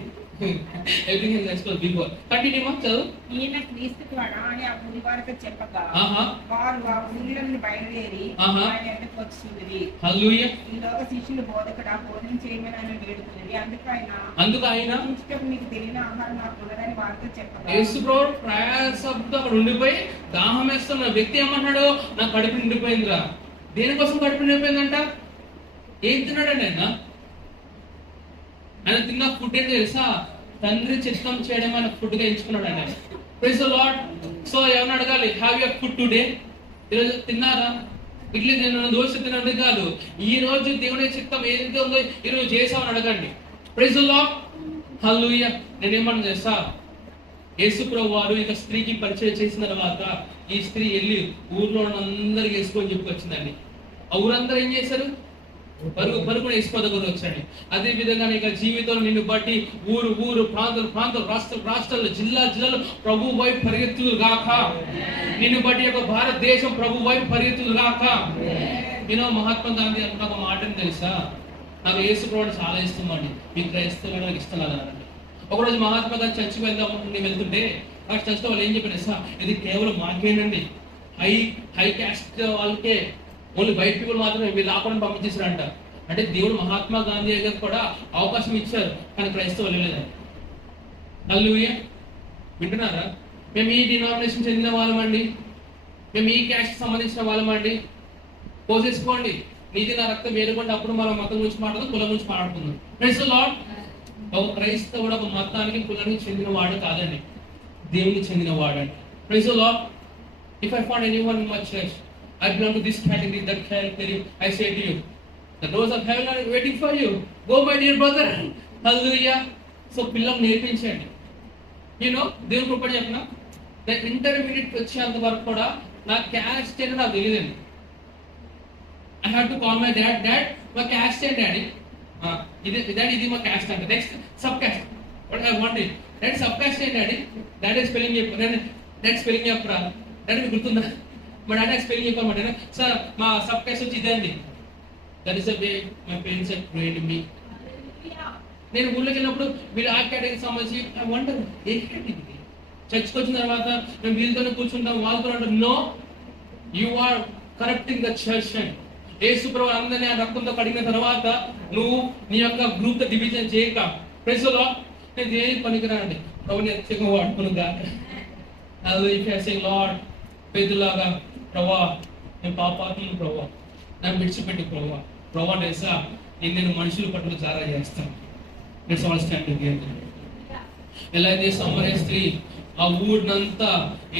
everything is expose before. Continue మా చదువు. ఈయన క్రీస్తు ద్వారా అని ఆ ఊరి వారితో చెప్పగా వారు ఆ ఊరిలోని బయలుదేరి ఆయన ఎద్దకు వచ్చింది. హల్లెలూయా. ఈలోక శిష్యులు బోధకుడా భోజనం చేయమని ఆయన వేడుకున్నది. అందుకు ఆయన మీకు తెలియని ఆహారం నాకు ఉన్నదని వారితో చెప్పగా యేసు ప్రభువు ప్రయాసంతో అక్కడ ఉండిపోయి దాహం వేస్తున్న వ్యక్తి ఏమన్నాడు, నా కడుపు నిండిపోయిందిరా. దేనికోసం కడుపు నిండిపోయిందంట? ఏం తిన్నాడండి ఆయన తిన్న ఫుడ్ ఏంటి తెలుసా? తండ్రి చిత్తం చేయడం ఆయన ఫుడ్ గా ఎంచుకున్నాడు ఆయన. Praise the Lord. సో ఏమన్నా అడగాలి, హ్యావ్ యువర్ ఫుడ్ టుడే? ఈరోజు తిన్నారా? ఇడ్లీ తిన్నాను, దోశ తిన్నాను కాదు, ఈ రోజు దేవుని చిత్తం ఏదైతే ఉందో ఈరోజు చేసామని అడగండి. Praise the Lord. హల్లెలూయా. నేనేమన్నా తెలుసా, యేసు ప్రభువు వారు ఇక స్త్రీకి పరిచయం చేసిన తర్వాత ఈ స్త్రీ వెళ్ళి ఊర్లో అందరికి వేసుకొని చెప్పుకొచ్చిందండి. ఆ ఊరందరూ ఏం చేశారు? పరుగుని వేసుకోదగ్గర వచ్చాడు. అదే విధంగా ఇక జీవితంలో నిన్ను బట్టి ఊరు ప్రాంతాలు రాష్ట్రాలు జిల్లాలు ప్రభు వైపు పరిగెత్తులు గాక. నిన్ను బట్టి యొక్క భారతదేశం ప్రభు వైపు పరిగెత్తులు గాక. మహాత్మా గాంధీ అంటే ఒక మాటని తెలుసా, నాకు యేసు ప్రభువు చాలా ఇష్టం అండి, మీ క్రైస్తవులు నాకు ఇష్టం అన్నారండి. ఒకరోజు మహాత్మా గాంధీ చర్చికి నేను వెళ్తుంటే ఆ చర్చిలో వాళ్ళు ఏం చెప్పారు సార్, ఇది కేవలం మాకేనండి, హై క్యాస్ట్ వాళ్ళకే, ఓన్లీ వైట్ పీపుల్ మాత్రమే మీరు రాకుండా పంపించేసారంట. అంటే దేవుడు మహాత్మా గాంధీ గారికి కూడా అవకాశం ఇచ్చారు, కానీ క్రైస్తవులు లేదండి. హల్లెలూయా. వింటున్నారా? మేము ఈ డినామినేషన్ చెందిన వాళ్ళమండి, మేము ఈ క్యాస్ట్ సంబంధించిన వాళ్ళమండి. పోసేసుకోండి, నీతి నా రక్తం వేరుకోండి, అప్పుడు మనం మతం గురించి మాట్లాడదాం, కులం గురించి మాట్లాడుకుందాం. Praise the Lord. ఒక క్రైస్తవుడు ఒక మతానికి కులానికి చెందిన వాడు కాదండి, దేవునికి చెందిన వాడండి. Praise the Lord. If I found anyone in my church, I belong to this category, that category, I say to you, the doors of heaven are waiting for you. Go my dear brother. Hallelujah. So పిల్లలు నేర్పించండి. దేవుని కృప చెప్పిన నేను intermediate వచ్చేంత వరకు కూడా నా caste ఏంటో నాకు తెలియదండి. I had to call my dad, my caste ఏంటి డాడీ? ఇది మా క్యాస్ట్ అంటే. Next sub caste. What I wanted, daddy sub caste ఏంటి డాడీ? డాడీ స్పెల్లింగ్ చెప్పు. డాడీ స్పెల్లింగ్ చెప్పరా? డాడీ మీకు గుర్తుందా? మా డాడీ స్పెల్లింగ్ చెప్పమంటే సార్ మా సబ్ క్యాస్ట్ వచ్చి ఇదండి. That is the way my parents have trained me. నేను ఊళ్ళోకి వెళ్ళినప్పుడు వీళ్ళు ఆ కేటగిరీకి సంబంధించి ఐ వండర్ ఏ కేటగిరీ. చర్చ్కి వచ్చిన తర్వాత మేము వీళ్ళతోనే కూర్చుంటాం, వాళ్ళతో అంటాం. No, you are corrupting the church. And Yesu ప్రభువు అందరినీ ఆ రక్తంతో కడిగిన తర్వాత నువ్వు నీ యొక్క గ్రూప్ తో డివిజన్ చేయక. Praise the Lord. నేను దేనికి పనికిరానండి, ప్రభుని అత్యంగా వాడుకునుగా. లార్డ్ పెద్దలాగా ప్రభా నేను పాపాత్మను ప్రభా నన్ను విడిచిపెట్టి ప్రభా తెలుసా నేను మనుషుల పట్ల చాలా చేస్తాను. ఎలా అయితే సమరయ స్త్రీ ఆ ఊరినంతా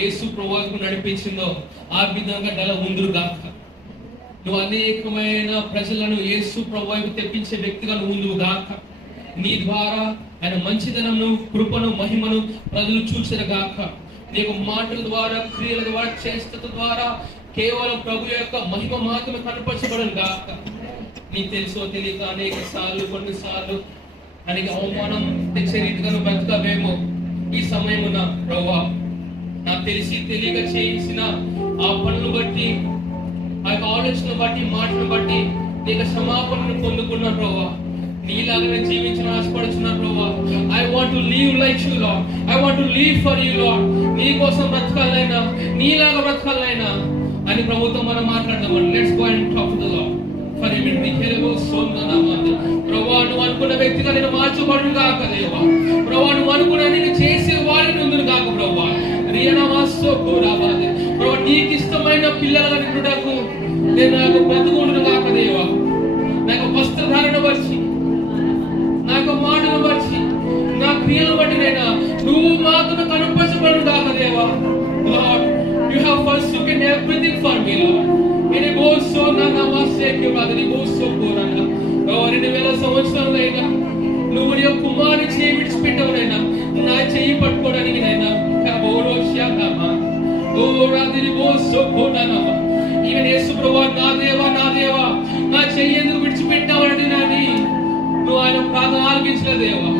యేసు ప్రభువుకు నడిపించిందో ఆ విధంగా నెల ముందురు గాక. నువ్వు అనేకమైన ప్రజలను యేసు ప్రభువుకు తెప్పించే వ్యక్తిగా నువ్వు ముందుకు గాక. నీ ద్వారా ఆయన మంచిదనమును కృపను మహిమను ప్రజలు చూచెదరు గాక. నీ యొక్క మాటల ద్వారా క్రియల ద్వారా చేష్టత ద్వారా కేవలం ప్రభు యొక్క మహిమ మాత్రమే కనపరచబడను గాక. నీకు తెలుసో తెలియక అనేక సార్లు కొన్నిసార్లు అనేక అవమానం తెచ్చే రీతిగా నువ్వు బ్రతుకవేమో. ఈ సమయమున ప్రభువా నాకు తెలిసి తెలియక చేసిన ఆ పనులను బట్టి, ఆ యొక్క ఆలోచనను బట్టి, మాటను బట్టి నీకు క్షమాపణను పొందుకున్నా ప్రభువా. నీలాగానే జీవించిన ఆశపడుచున్నాను ప్రభువా. I want to live like you lord. I want to live for you lord. నీ కోసం బ్రతకాలైనా, నీలాగా బ్రతకాలైనా అని ప్రభుతో మనం మాట్లాడదాం. Let's go and talk to the lord. For him we help సోందనామాది. ప్రభువా నువ్వు అనుకున్న వ్యక్తిగా నేను మార్చబడును గాక దేవా. ప్రభువా నువ్వు అనుకున్న నేను చేసే వాడిని ఉందును గాక ప్రభువా. రియనమాసో కోరాబాది. ప్రభువా నీకు ఇష్టమైన పిల్లలుగా నిన్నుటకు నేను నాకు బ్రతుకుండును గాక దేవా. నాకు వస్త్రధారణ బట్టి, నాకు మాటను బట్టి, నా క్రియలను బట్టి నైనా నువ్వు మాత్రం కనపరచబడును గాక దేవా. Lord you have forsaken everything for me Lord. ఇది బోసో నా నమస్సేకి వాదిని బోసో కోరన. ఓ 2000 సంవత్సరాలైనా నువ్వు నీ కుమారుని చేయి విడిచిపెట్టవనైనా నా చేయి పట్టుకోవడానికి నైనా కాబోరోష్యామా ఓ రాదిని బోసో కోరన. ఈవెన్ యేసు ప్రభువా నా దేవా నా చేయి ఎందుకు విడిచిపెట్టావని నాని నువ్వు ఆయన ప్రార్థన ఆలకించిన దేవా.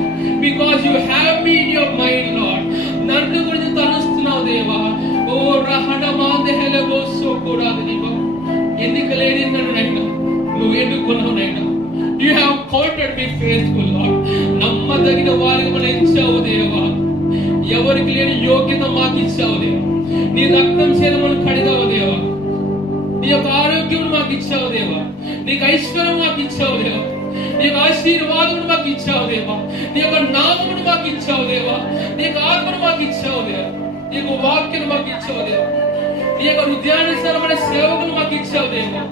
ఎన్నుకున్నావు నాయనా. You have counted me faithful, Lord. నమ్మదగిన వారికి మనం ఇచ్చావు దేవా. ఎవరికి లేని యోగ్యత మాకు ఇచ్చావు దేవా. నీ రక్తం చేత మనం కడిగావు దేవా. నీ యొక్క ఆరోగ్యం మాకు ఇచ్చావు దేవా. నీకు ఐశ్వర్యం మాకు ఇచ్చావు దేవా. నీ యొక్క ఆశీర్వాదం మాకు ఇచ్చావు దేవా. నీ యొక్క నామమును మాకు ఇచ్చావు దేవా. నీ యొక్క ఆత్మను మాకు ఇచ్చావు దేవా. నీ యొక్క వాక్యం మాకు ఇచ్చావు దేవా. నీ యొక్క హృదయానుసారమైన సేవకులు మాకు ఇచ్చావు దేవా.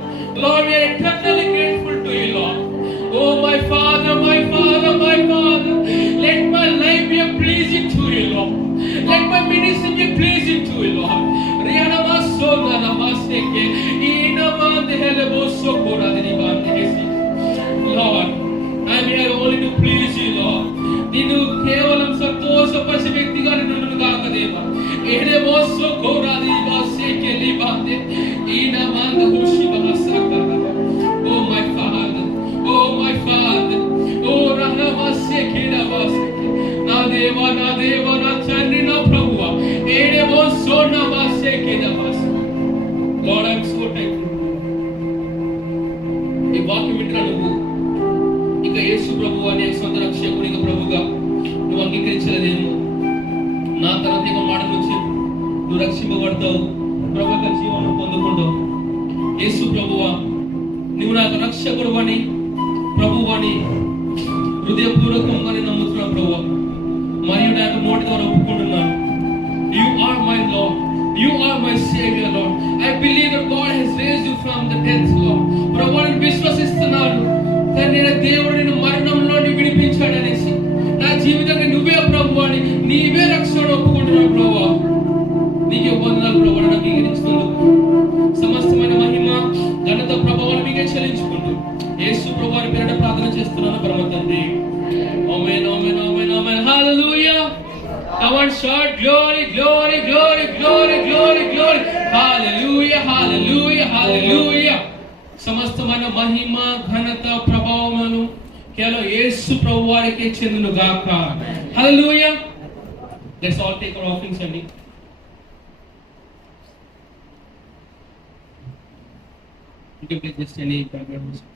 Lord, we are eternally grateful to you, Lord. Oh my Father, my Father, my Father, let my life be pleasing to you, Lord. Let my ministry be pleasing to you, Lord. Riana masona namaseke ina mande helebo sokora derivante hesi. Lord, I am here only to please you, Lord. Ninu kevalam సంతోషపరిచే వ్యక్తిగా నిన్ను కాక దేవా. ఎహెలebo sokora derivante libante ina mande hushi bahasaka. Oh my Father, oh my Father, oh rahamaseke navaseke. నా దేవా నా దేవా నా తండ్రి నా ప్రభువా ఏడేవో Sona మాసేకే Navas. Lord, I am so thankful. ఈ వాక్యం వింటున్నా నువ్వు ఇక యేసు ప్రభువు అనే సొంత రక్షకునిగా ప్రభుగా నువ్వు అంగీకరించలేదేమో. నా తర్వాత ఇంకో మాట నుంచి నువ్వు రక్షింపబడతావు, ప్రభు యొక్క జీవనం పొందుకుంటావు. యేసు ప్రభువా నువ్వు నాకు రక్షకుడు అని ప్రభువు అని హృదయపూర్వకంగా నేను నమ్ముతున్నాను ప్రభువా. మరియు నాకు నోటి ద్వారా ఒప్పుకుంటున్నాను. You are my Lord. You are my Savior, Lord. I believe that God has raised you from the death, Lord. ప్రభువుని విశ్వసిస్తున్నాను. తండ్రి దేవుడు నిన్ను మరణంలో విడిపించాడనేసి నా జీవితాన్ని నువ్వే ప్రభువు అని నీవే రక్షణ ఒప్పుకుంటున్నాను ప్రభువా. నీకే వందనాలు ప్రభువా. నాకు అంగీకరించుకుంటూ సమస్తమైన మహిమ ఘనత ప్రభావాన్ని మీకే చెల్లించుకుంటూ యేసు ప్రభువారి పేరిట ప్రార్థన చేస్తున్నాను పరమ తండ్రి. Amen, amen, amen, amen. Hallelujah. Come on, shout glory, glory, glory, glory, glory, glory. Hallelujah, hallelujah, hallelujah. సమస్తమైన మహిమ ఘనత ప్రభావములను కేవలం యేసు ప్రభువారికే చెందును గాక. Hallelujah. Let's all take our offerings అండి. You can play just any background music.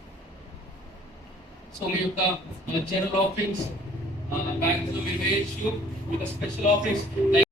So మీ యొక్క general offerings bags లో మీరు వేయచ్చు. with a special offerings like